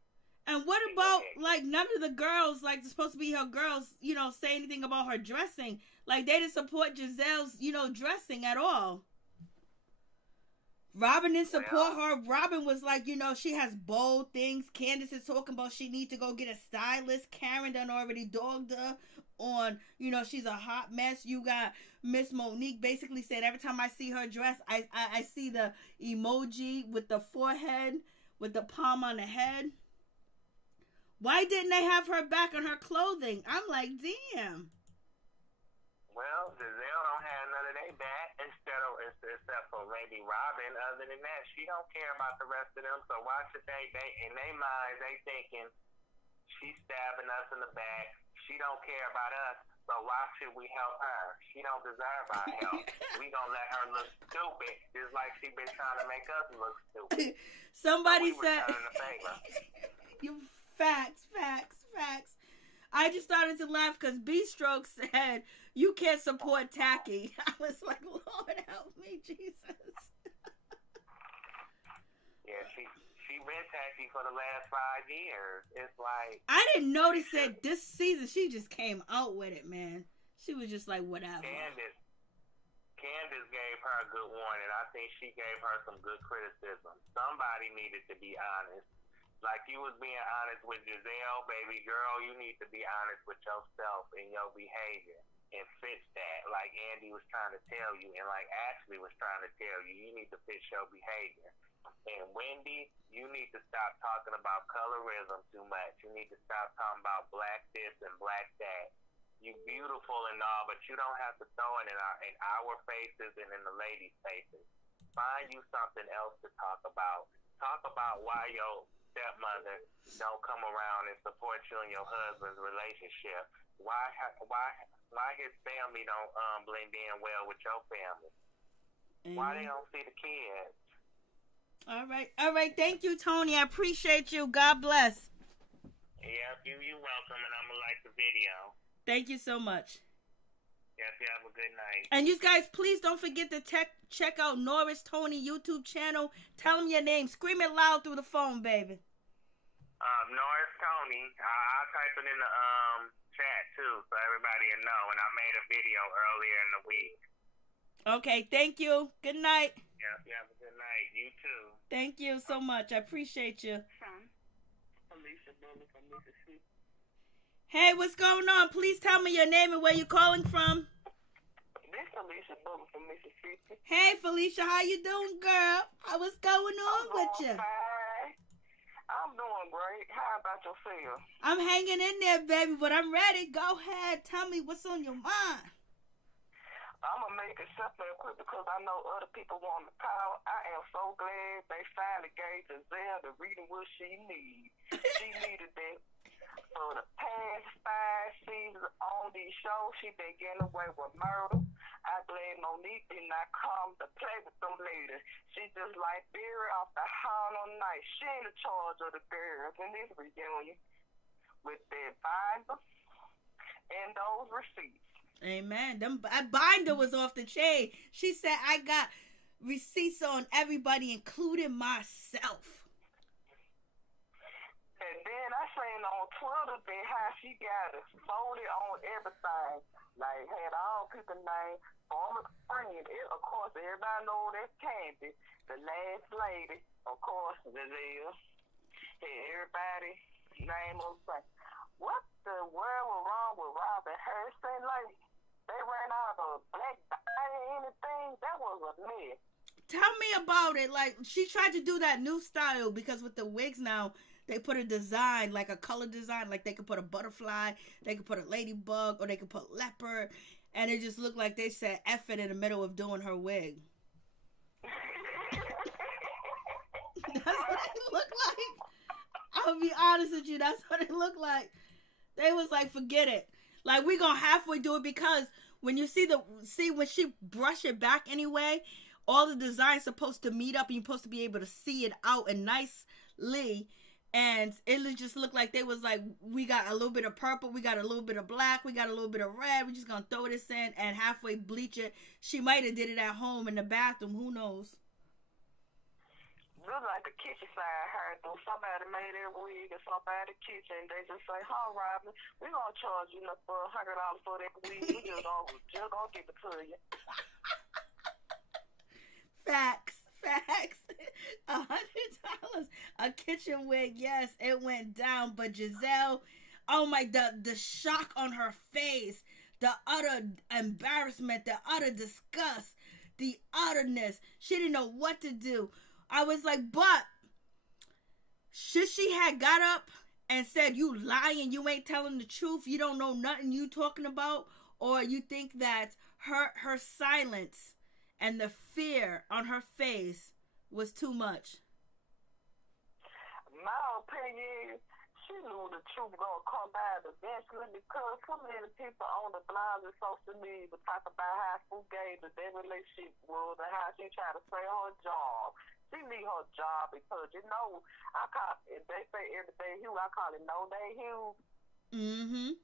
And what about, like, none of the girls, like, supposed to be her girls, say anything about her dressing? Like, they didn't support Gizelle's, dressing at all. Robyn didn't support her. Robyn was like, she has bold things. Candace is talking about she needs to go get a stylist. Karen done already dogged her on, she's a hot mess. You got Miss Monique basically said every time I see her dress, I see the emoji with the forehead, with the palm on the head. Why didn't they have her back on her clothing? I'm like, damn. Well, Gizelle don't have none of they back except for maybe Robyn. Other than that, she don't care about the rest of them. So why should they in their minds, they thinking she's stabbing us in the back. She don't care about us. So why should we help her? She don't deserve our help. We gonna let her look stupid, just like she been trying to make us look stupid. Somebody so said, you facts. I just started to laugh because B-Stroke said, you can't support tacky. I was like, Lord help me, Jesus. Yeah, she been tacky for the last 5 years. It's like, I didn't notice that this season. She just came out with it, man. She was just like, whatever. Candace gave her a good warning. I think she gave her some good criticism. Somebody needed to be honest. Like you was being honest with Gizelle, baby girl, you need to be honest with yourself and your behavior and fix that. Like Andy was trying to tell you, and like Ashley was trying to tell you, you need to fix your behavior. And Wendy, you need to stop talking about colorism too much. You need to stop talking about black this and black that. You beautiful and all, but you don't have to throw it in our faces and in the ladies' faces. Find you something else to talk about. Talk about why your stepmother don't come around and support you in your husband's relationship. Why his family don't blend in well with your family? Mm-hmm. Why they don't see the kids? All right. Thank you, Tony. I appreciate you. God bless. Yep, you're welcome, and I'm gonna like the video. Thank you so much. Yes, you have a good night. And you guys, please don't forget to check out Norris Tony YouTube channel. Tell him your name. Scream it loud through the phone, baby. Norris Tony. I'll type it in the chat too, so everybody will know. And I made a video earlier in the week. Okay, thank you. Good night. Yeah, you have a good night. You too. Thank you so much. I appreciate you. Mississippi. Hey, what's going on? Please tell me your name and where you're calling from. This Felicia Booker from Mississippi. Hey, Felicia, how you doing, girl? What's going on with you? Fine. I'm doing great. How about yourself? I'm hanging in there, baby, but I'm ready. Go ahead. Tell me what's on your mind. I'm going to make it simple and quick because I know other people want to call. I am so glad they finally gave Gizelle the reading what she needs. She needed that. For the past 5 seasons on these shows, she been getting away with murder. I blame Monique did not come to play with them ladies. She just like Barry off the Harlem Night. She in charge of the girls in this reunion with their binder and those receipts. Amen. That binder was off the chain. She said, I got receipts on everybody, including myself. And then I seen on Twitter how she got it folded on everything. Like, had all people named former friend. Of course, everybody know that's Candace, the last lady. Of course, Gizelle. Had everybody name on the same. What the world was wrong with Robyn? Her saying like they ran out of black dye or anything. That was a mess. Tell me about it. Like, she tried to do that new style because with the wigs now, they put a design, like a color design. Like, they could put a butterfly, they could put a ladybug, or they could put leopard. And it just looked like they said F it in the middle of doing her wig. That's what it looked like. I'll be honest with you. That's what it looked like. They was like, forget it. Like, we gonna halfway do it because when you see when she brush it back anyway, all the design's supposed to meet up and you're supposed to be able to see it out and nicely. And it just looked like they was like, we got a little bit of purple, we got a little bit of black, we got a little bit of red. We're just gonna throw this in and halfway bleach it. She might have did it at home in the bathroom. Who knows? Look like the kitchen side her though. Somebody made their wig and somebody in the kitchen. They just say, "Oh, Robyn, we gonna charge you for $100 for that wig. We just gonna give it to you." Facts. $100 a kitchen wig. Yes, it went down. But Gizelle, oh my, the shock on her face, the utter embarrassment, the utter disgust, the utterness. She didn't know what to do. I was like, but should she had got up and said, you lying, you ain't telling the truth, you don't know nothing you talking about, or you think that her silence and the fear on her face was too much? My opinion, she knew the truth gonna come out eventually because so many people on the blogs and social media would talk about how fugazi their relationship was and how she tried to say her job. She need her job because, you know, if they say everyday Hugh, I call it no day Hugh. Mm-hmm.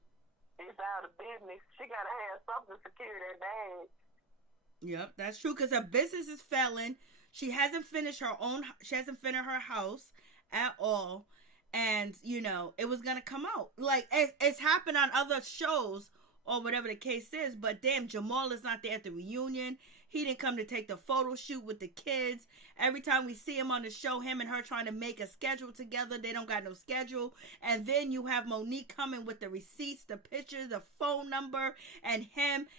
It's out of business. She got to have something to secure that bag. Yep, that's true because her business is failing. She hasn't finished her house at all. And, you know, it was going to come out. Like, it's happened on other shows or whatever the case is. But damn, Jamal is not there at the reunion. He didn't come to take the photo shoot with the kids. Every time we see him on the show, him and her trying to make a schedule together, they don't got no schedule. And then you have Monique coming with the receipts, the pictures, the phone number, and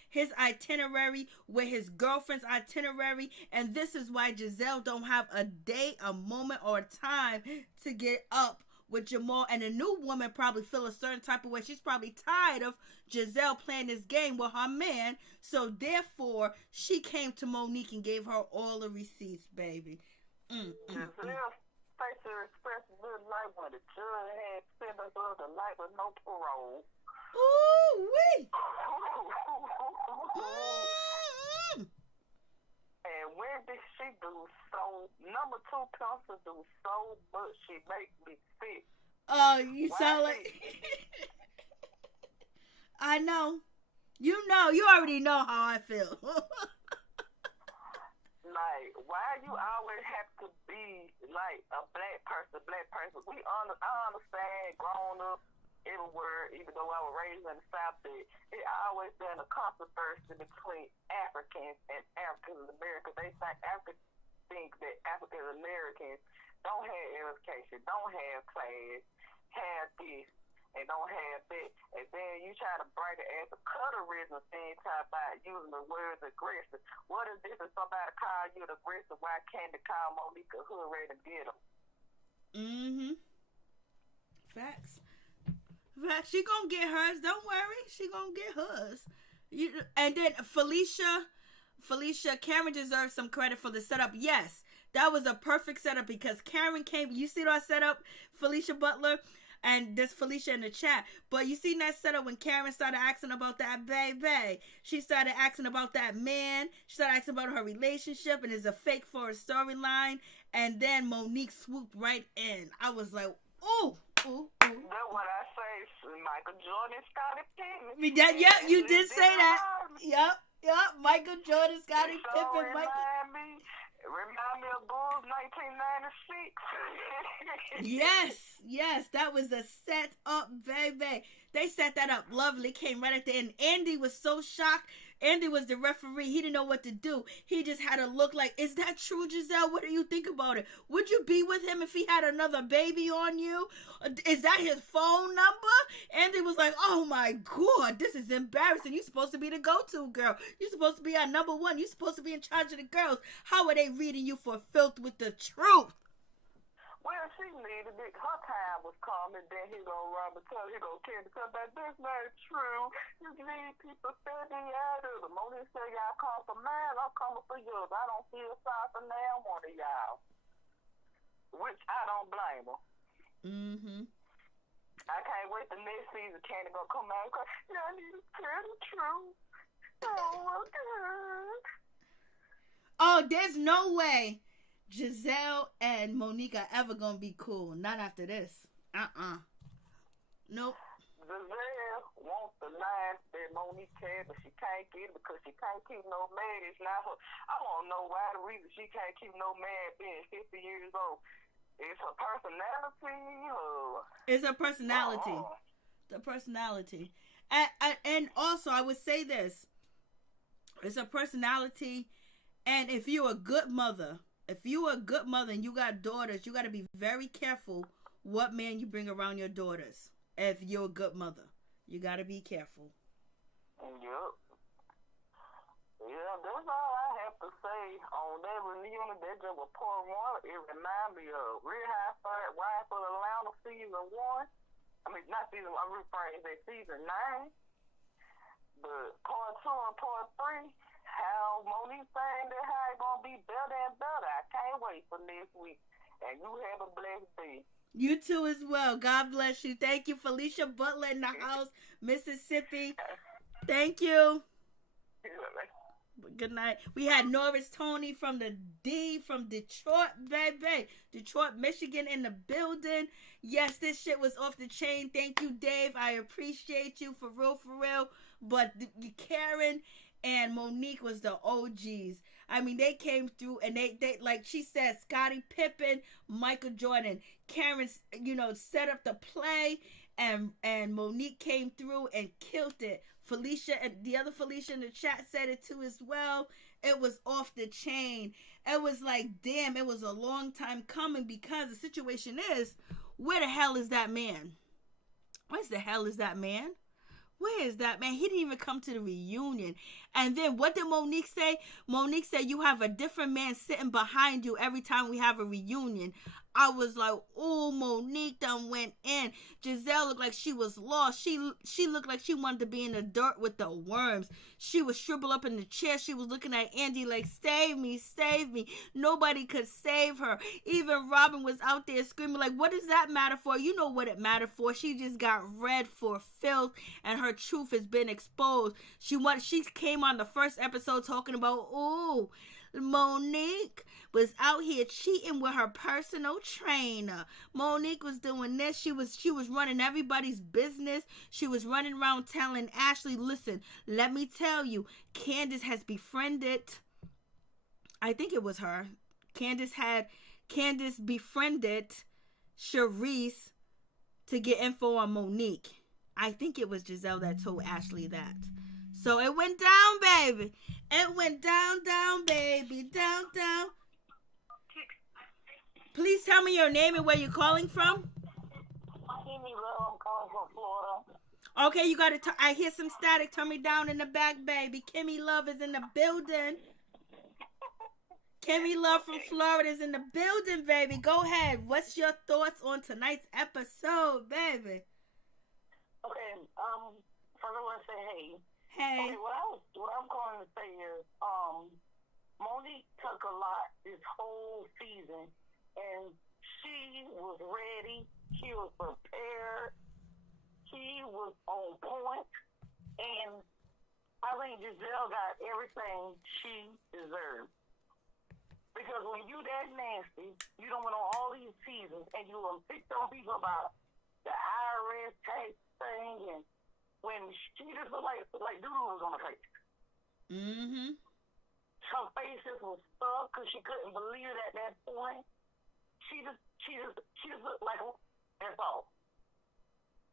his itinerary with his girlfriend's itinerary. And this is why Gizelle don't have a day, a moment, or a time to get up with Jamal. And the new woman probably feel a certain type of way. She's probably tired of Gizelle playing this game with her man. So therefore, she came to Monique and gave her all the receipts, baby. Gizelle face to express a good life when the judge had sent us the life with no parole. Ooh-wee! And when did she do so? Number 2 pencil do so much she make me sick. Oh, you sound like... I know. You already know how I feel. Like, why you always have to be like a black person? I understand growing up everywhere, even though I was raised in the South, it always been a controversy between Africans and African Americans. They think that African Americans don't have education, don't have class, have this. and don't have that. And then you try to bring it as a colorism thing, talk about using the words aggressive. What is this if somebody call you the aggressive? Why can't they call Monique a hood ready to get them? Mm-hmm. Facts. She gonna get hers. Don't worry. She gonna get hers. And then Felicia, Karen deserves some credit for the setup. Yes, that was a perfect setup because Karen came. You see that setup, Felicia Butler? And there's Felicia in the chat. But you seen that setup when Karen started asking about that baby. She started asking about that man. She started asking about her relationship and is a fake for a storyline. And then Monique swooped right in. I was like, ooh. That's what I say. Michael Jordan, Scottie Pippen. Yeah, you did say that. Yep. Michael Jordan, Scottie Pippen. Remind me of Bulls 1996. Yes, that was a set up, baby. They set that up lovely. Came right at the end. Andy was so shocked. Andy was the referee. He didn't know what to do. He just had to look like, is that true, Gizelle? What do you think about it? Would you be with him if he had another baby on you? Is that his phone number? Andy was like, oh my God, this is embarrassing. You're supposed to be the go-to girl. You're supposed to be our number one. You're supposed to be in charge of the girls. How are they reading you for filth with the truth? Well, she needed it. Her time was coming. Then he gonna run because he gonna tell because that's not true. You need people Fendi out of them. Monique say y'all come for mine, I'm coming for yours. I don't feel sorry for now one of y'all. Which I don't blame her. Mm-hmm. I can't wait the next season. Candy gonna come out and cry. I need to tell the truth. Oh my God. Oh, there's no way Gizelle and Monique are ever gonna be cool. Not after this. Nope. Gizelle wants the line that Monique had, but she can't get it because she can't keep no man. It's not her. I don't know why the reason she can't keep no man being 50 years old. It's her personality. It's her personality. The personality. And also, I would say this. It's her personality. And if you're a good mother, and you got daughters, you got to be very careful what man you bring around your daughters. If you're a good mother, you got to be careful. Yep. Yeah, that's all I have to say on that reunion. That just was part one. It reminds me of Real Housewives, Wives of Atlanta season 1. I mean, not season 1, I'm referring to season 9. But part 2 and part 3, how Monique saying that how it's going to be better and better. I can't wait for next week. And you have a blessed day. You too as well. God bless you. Thank you, Felicia Butler in the house, Mississippi. Thank you. Good night. We had Norris Tony from from Detroit, baby. Detroit, Michigan in the building. Yes, this shit was off the chain. Thank you, Dave. I appreciate you for real. But Karen and Monique was the OGs. I mean, they came through and they like she said, Scottie Pippen, Michael Jordan. Karen, set up the play and Monique came through and killed it. Felicia and the other Felicia in the chat said it too as well. It was off the chain. It was like, damn, it was a long time coming because the situation is, where the hell is that man? Where the hell is that man? Where is that man? He didn't even come to the reunion. And then what did Monique say? Monique said, you have a different man sitting behind you every time we have a reunion. I was like, oh, Monique done went in. Gizelle looked like she was lost. She looked like she wanted to be in the dirt with the worms. She was shriveled up in the chair. She was looking at Andy like, save me, save me. Nobody could save her. Even Robyn was out there screaming like, what does that matter for? You know what it mattered for. She just got read for filth and her truth has been exposed. She came on the first episode talking about, oh, Monique was out here cheating with her personal trainer. Monique was doing this. She was running everybody's business. She was running around telling Ashley, listen, let me tell you, Candace has befriended, I think it was her. Candace befriended Charisse to get info on Monique. I think it was Gizelle that told Ashley that. So it went down, baby. It went down, baby. Down. Please tell me your name and where you're calling from. Kimmy Love. I'm calling from Florida. Okay, you got to. I hear some static. Turn me down in the back, baby. Kimmy Love is in the building. Kimmy Love from Florida is in the building, baby. Go ahead. What's your thoughts on tonight's episode, baby? Okay. First I want to say hey. Hey. Okay. What I'm calling to say is, Monique took a lot this whole season, and she was ready. She was prepared. She was on point, and I think Gizelle got everything she deserved. Because when you that nasty, you don't went on all these seasons, and you picked on people about the IRS tax thing, and when she just looked like doo-doo was on her face. Mm-hmm. Her face just was stuck because she couldn't believe it at that point. She just looked like, that's all.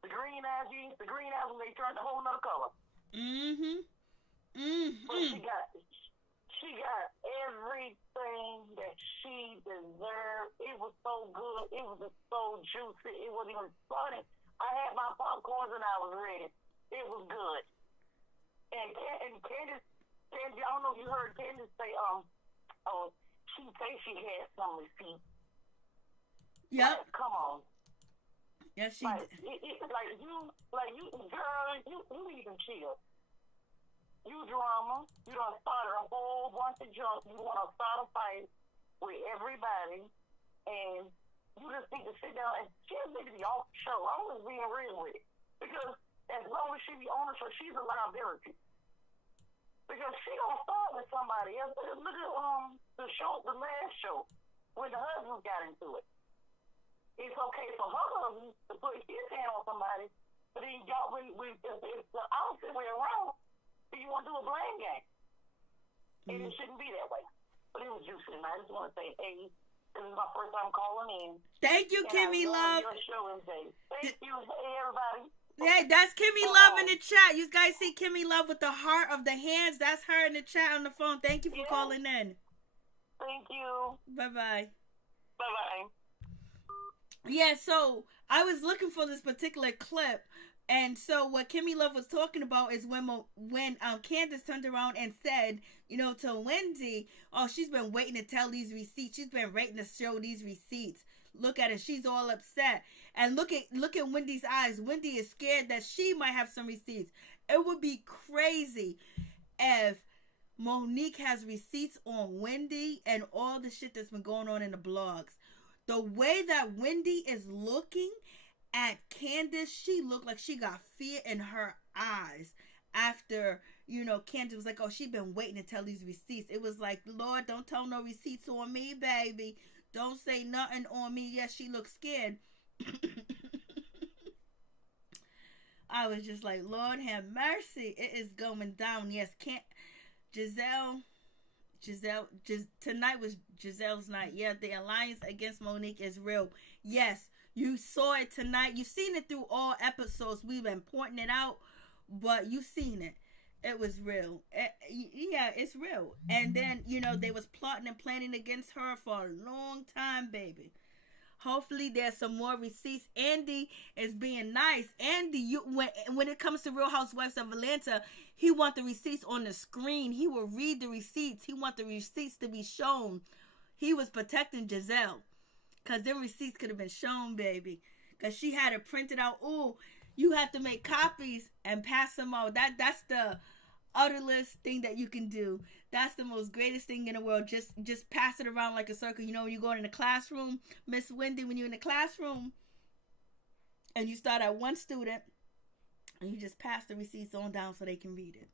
The green eyes when they turned a whole nother color. Mm-hmm. Mm-hmm. But she got everything that she deserved. It was so good. It was just so juicy. It wasn't even funny. I had my popcorns and I was ready. It was good. And Candace, I don't know if you heard Candace say, she say she had some receipts. Yep. Like, come on. Yes, she did. Girl, you need to chill. You drama. You done started a whole bunch of junk. You want to start a fight with everybody, and you just need to sit down and she just need to be off the show. I'm just being real with it. Because as long as she be on the show, she's a liability. Because she don't start with somebody else. Look at the last show, when the husband got into it. It's okay for her husband to put his hand on somebody, but then y'all, when it's the opposite way around, then you want to do a blame game. And it shouldn't be that way. But it was juicy, and I just want to say, hey, this is my first time calling in. Thank you, Kimmy Love. Your show is Thank you. Hey, everybody. Hey, that's Kimmy Love in the chat. You guys see Kimmy Love with the heart of the hands? That's her in the chat on the phone. Thank you for calling in. Thank you. Bye-bye. Bye-bye. Yeah, so I was looking for this particular clip, and so what Kimmy Love was talking about is when Candace turned around and said, to Wendy, oh, she's been waiting to tell these receipts. She's been waiting to show these receipts. Look at it. She's all upset. And look at Wendy's eyes. Wendy is scared that she might have some receipts. It would be crazy if Monique has receipts on Wendy and all the shit that's been going on in the blogs. The way that Wendy is looking at Candace, she looked like she got fear in her eyes after, Candace was like, oh, she been waiting to tell these receipts. It was like, Lord, don't tell no receipts on me, baby. Don't say nothing on me. Yes, she looks scared. I was just like, Lord have mercy. It is going down. Yes, Gizelle, tonight was Gizelle's night. Yeah, the alliance against Monique is real. Yes, you saw it tonight. You've seen it through all episodes. We've been pointing it out, but you've seen it. It was real. Yeah, it's real. And then, they was plotting and planning against her for a long time, baby. Hopefully there's some more receipts. Andy is being nice. Andy, when it comes to Real Housewives of Atlanta, he wants the receipts on the screen. He will read the receipts. He wants the receipts to be shown. He was protecting Gizelle. Because them receipts could have been shown, baby. Because she had it printed out. Ooh, you have to make copies and pass them out. That's the utterless thing that you can do. That's the most greatest thing in the world. Just pass it around like a circle. When you go in the classroom, Miss Wendy, when you're in the classroom and you start at one student and you just pass the receipts on down so they can read it.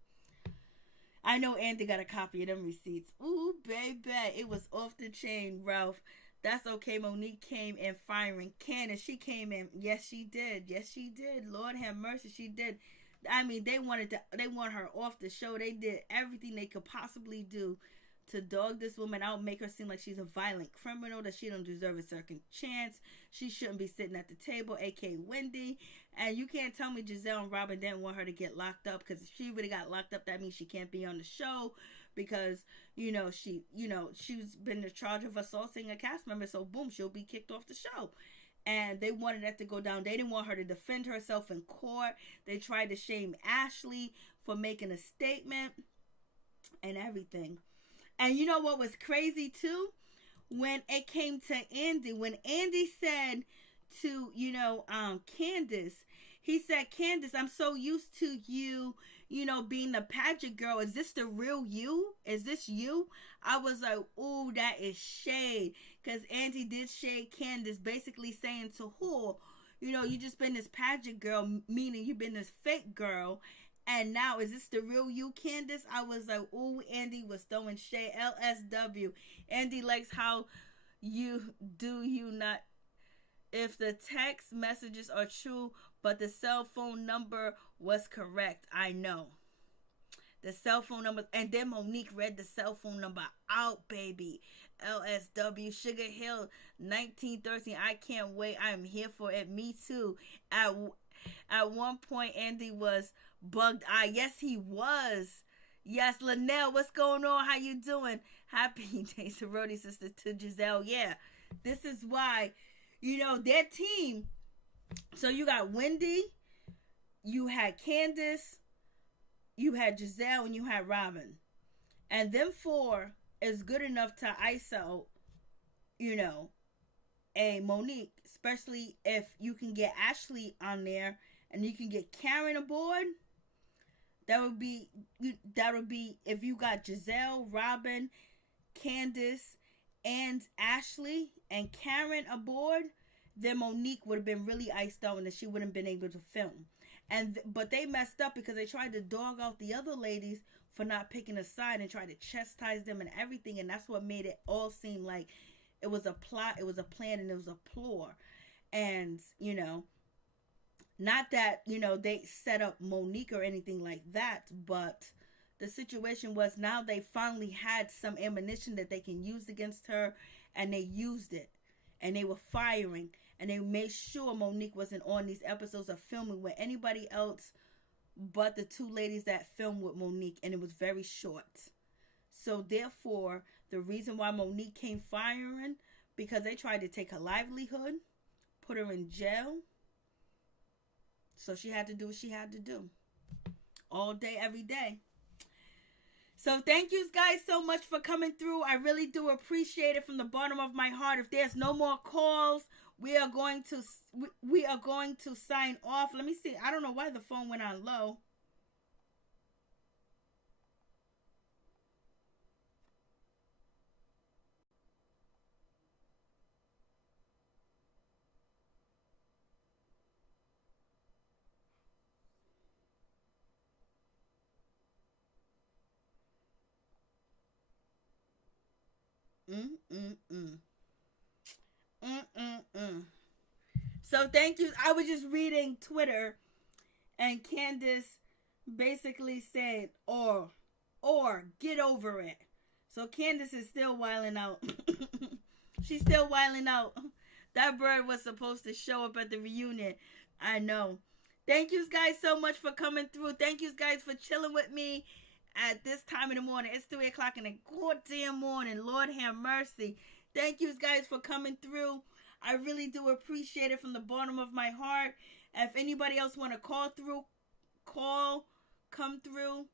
I know Andy got a copy of them receipts. Ooh, baby, it was off the chain, Ralph. That's okay. Monique came in firing. Candace, she came in. Yes, she did. Yes, she did. Lord have mercy, she did. I mean, they want her off the show. They did everything they could possibly do to dog this woman out, make her seem like she's a violent criminal, that she don't deserve a second chance. She shouldn't be sitting at the table, aka Wendy. And you can't tell me Gizelle and Robyn didn't want her to get locked up, because if she really got locked up, that means she can't be on the show, because she's been in charge of assaulting a cast member, so boom, she'll be kicked off the show. and they wanted that to go down. They didn't want her to defend herself in court. They tried to shame Ashley for making a statement and everything. And you know what was crazy too? When it came to Andy, when Andy said to, Candace, he said, Candace, I'm so used to you, being the pageant girl. Is this the real you? Is this you? I was like, ooh, that is shade. Because Andy did shade Candace, basically saying to her, you just been this pageant girl, meaning you've been this fake girl. And now, is this the real you, Candace? I was like, ooh, Andy was throwing shade. LSW. Andy likes how you not. If the text messages are true, but the cell phone number was correct. I know. The cell phone number. And then Monique read the cell phone number out, baby. LSW. Sugar Hill, 1913. I can't wait. I'm here for it. Me too. At one point, Andy was bugged eye. Yes, he was. Yes, Linnell, what's going on? How you doing? Happy day, sorority sister to Gizelle. Yeah, this is why, their team. So you got Wendy, you had Candace, you had Gizelle, and you had Robyn. And them four is good enough to ice out, a Monique, especially if you can get Ashley on there and you can get Karen aboard. That would be if you got Gizelle, Robyn, Candace, and Ashley and Karen aboard, then Monique would have been really iced out and she wouldn't have been able to film. But they messed up because they tried to dog out the other ladies for not picking a side and tried to chastise them and everything, and that's what made it all seem like it was a plot, it was a plan, and it was a ploy. And not that, they set up Monique or anything like that, but the situation was now they finally had some ammunition that they can use against her, and they used it. And they were firing, and they made sure Monique wasn't on these episodes of filming with anybody else but the two ladies that filmed with Monique, and it was very short. So therefore, the reason why Monique came firing, because they tried to take her livelihood, put her in jail. So she had to do what she had to do. All day, every day. So thank you guys so much for coming through. I really do appreciate it from the bottom of my heart. If there's no more calls, we are going to sign off. Let me see. I don't know why the phone went on low. So thank you. I was just reading Twitter, and Candace basically said, or get over it. So Candace is still wilding out. She's still wilding out. That bird was supposed to show up at the reunion. I know. Thank you guys so much for coming through. Thank you guys for chilling with me at this time in the morning. It's 3 o'clock in the goddamn morning. Lord have mercy. Thank you guys for coming through. I really do appreciate it from the bottom of my heart. If anybody else want to come through.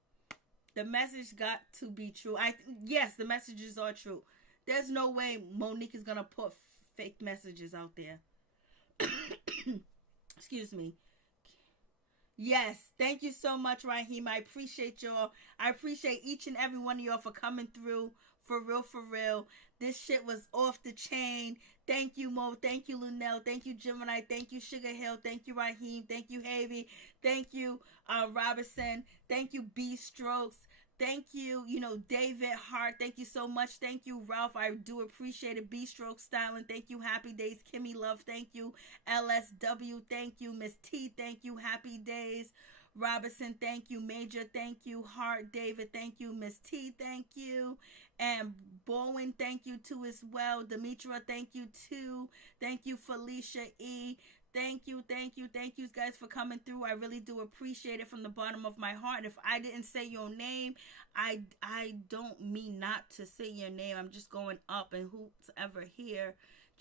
The message got to be true. Yes, the messages are true. There's no way Monique is going to put fake messages out there. Excuse me. Yes, thank you so much, Raheem. I appreciate y'all. I appreciate each and every one of y'all for coming through. For real, for real. This shit was off the chain. Thank you, Mo. Thank you, Lunell. Thank you, Gemini. Thank you, Sugar Hill. Thank you, Raheem. Thank you, Havy. Thank you, Robinson. Thank you, B Strokes. Thank you, David Hart. Thank you so much. Thank you, Ralph. I do appreciate it. B Stroke Styling. Thank you, Happy Days. Kimmy Love. Thank you, LSW. Thank you, Miss T. Thank you, Happy Days. Robinson, thank you. Major, thank you. Hart, David, thank you. Miss T, thank you. And Bowen, thank you too as well. Demetra, thank you too. Thank you, Felicia E. Thank you guys for coming through. I really do appreciate it from the bottom of my heart. If I didn't say your name, I don't mean not to say your name. I'm just going up, and who's ever here,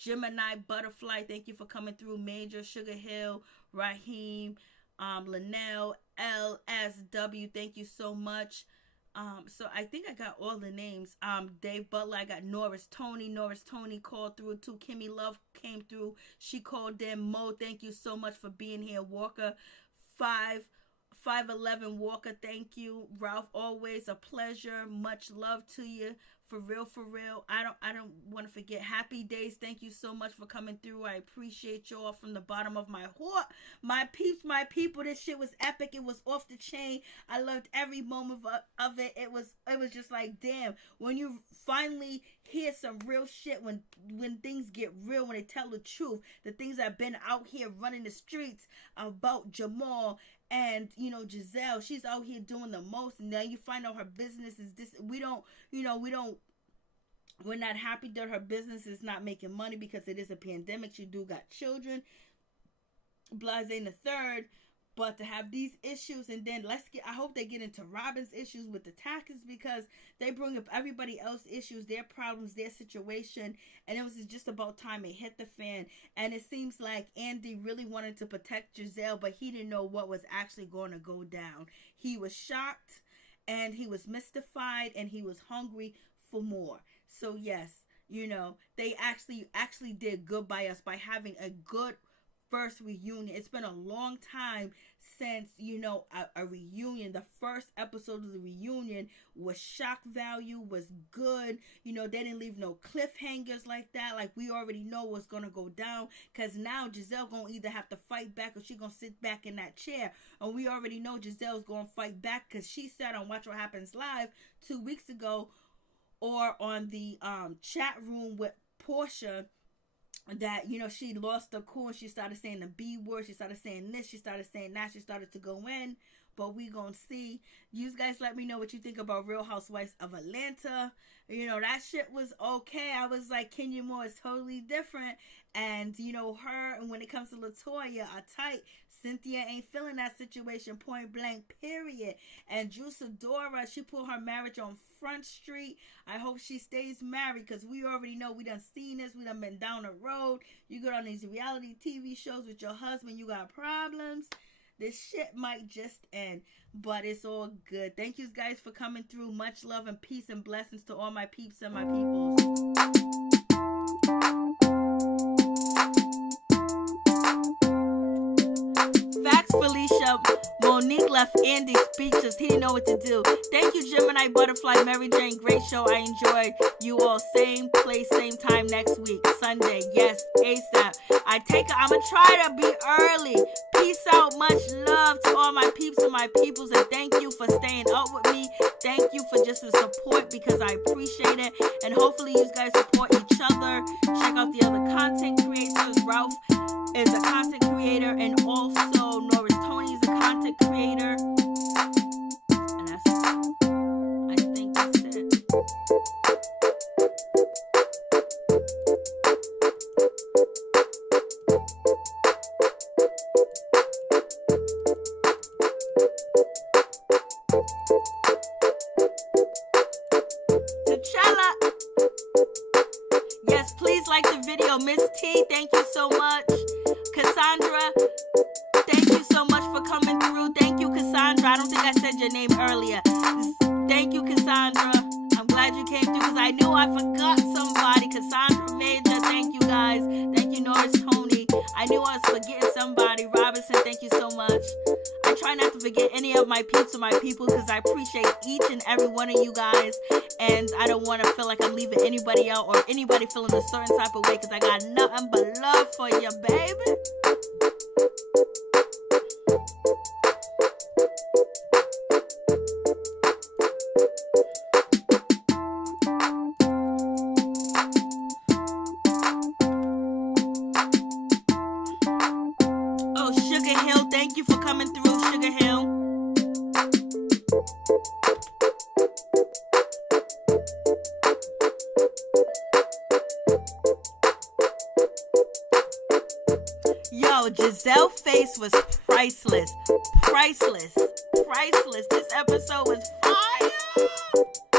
Gemini Butterfly, thank you for coming through. Major, Sugar Hill, Raheem, Linnell, LSW, thank you so much. So I think I got all the names. Dave Butler, I got Norris Tony called through too. Kimmy Love came through. She called in. Mo, thank you so much for being here. Walker 511 Walker, thank you. Ralph, always a pleasure. Much love to you. For real. I don't want to forget. Happy Days, thank you so much for coming through. I appreciate y'all from the bottom of my heart. My peeps, my people, this shit was epic. It was off the chain. I loved every moment of it. It was just like, damn, when you finally hear some real shit, when things get real, when they tell the truth, the things that have been out here running the streets about Jamal and, Gizelle, she's out here doing the most. And now you find out her business is this. We're not happy that her business is not making money because it is a pandemic. She do got children. Blase in the third. But to have these issues, and then I hope they get into Robyn's issues with the taxes, because they bring up everybody else's issues, their problems, their situation, and it was just about time it hit the fan. And it seems like Andy really wanted to protect Gizelle, but he didn't know what was actually going to go down. He was shocked, and he was mystified, and he was hungry for more. So yes, they actually did good by us by having a good first reunion. It's been a long time since, a reunion. The first episode of the reunion was shock value, was good. They didn't leave no cliffhangers like that. Like, we already know what's going to go down, because now Gizelle going to either have to fight back or she going to sit back in that chair. And we already know Giselle's going to fight back, because she said on Watch What Happens Live 2 weeks ago, or on the chat room with Portia, that she lost her cool and she started saying the B word, she started saying this, she started saying that, she started to go in. But we gonna see. You guys let me know what you think about Real Housewives of Atlanta. That shit was okay. I was like, Kenya Moore is totally different, and her, and when it comes to LaToya, are tight. Cynthia ain't feeling that situation, point blank, period. And Juisadora, she put her marriage on Front Street. I hope she stays married, because we already know, we done seen this, we done been down the road. You get on these reality TV shows with your husband, you got problems. This shit might just end, but it's all good. Thank you guys for coming through. Much love and peace and blessings to all my peeps and my peoples. Facts, Felicia. Monique left Andy speechless. He didn't know what to do. Thank you, Gemini Butterfly, Mary Jane. Great show. I enjoyed you all. Same place, same time next week. Sunday. Yes, ASAP. I'm going to try to be early. Peace out. Much love to all my peeps and my peoples. And thank you for staying up with me. Thank you for just the support, because I appreciate it. And hopefully you guys support each other. Check out the other content creators. Ralph is a content creator, and also Norris Tony is a content creator. And I think that's it. T'Challa. Yes, please like the video. Miss T, thank you so much. Cassandra, thank you so much for coming through. Thank you, Cassandra. I don't think I said your name earlier. Thank you, Cassandra. I'm glad you came through, because I knew I forgot somebody. Cassandra Major, thank you guys. Thank you, Norris Tony. I knew I was forgetting somebody. Robinson, thank you so much. I try not to forget any of my peeps or my people, because I appreciate each and every one of you guys. And I don't want to feel like I'm leaving anybody out, or anybody feeling a certain type of way, because I got nothing but love for you, baby. Oh, Sugar Hill, thank you for coming through, Sugar Hill. Yo, Gizelle's face was priceless. Priceless. Priceless. This episode was fire.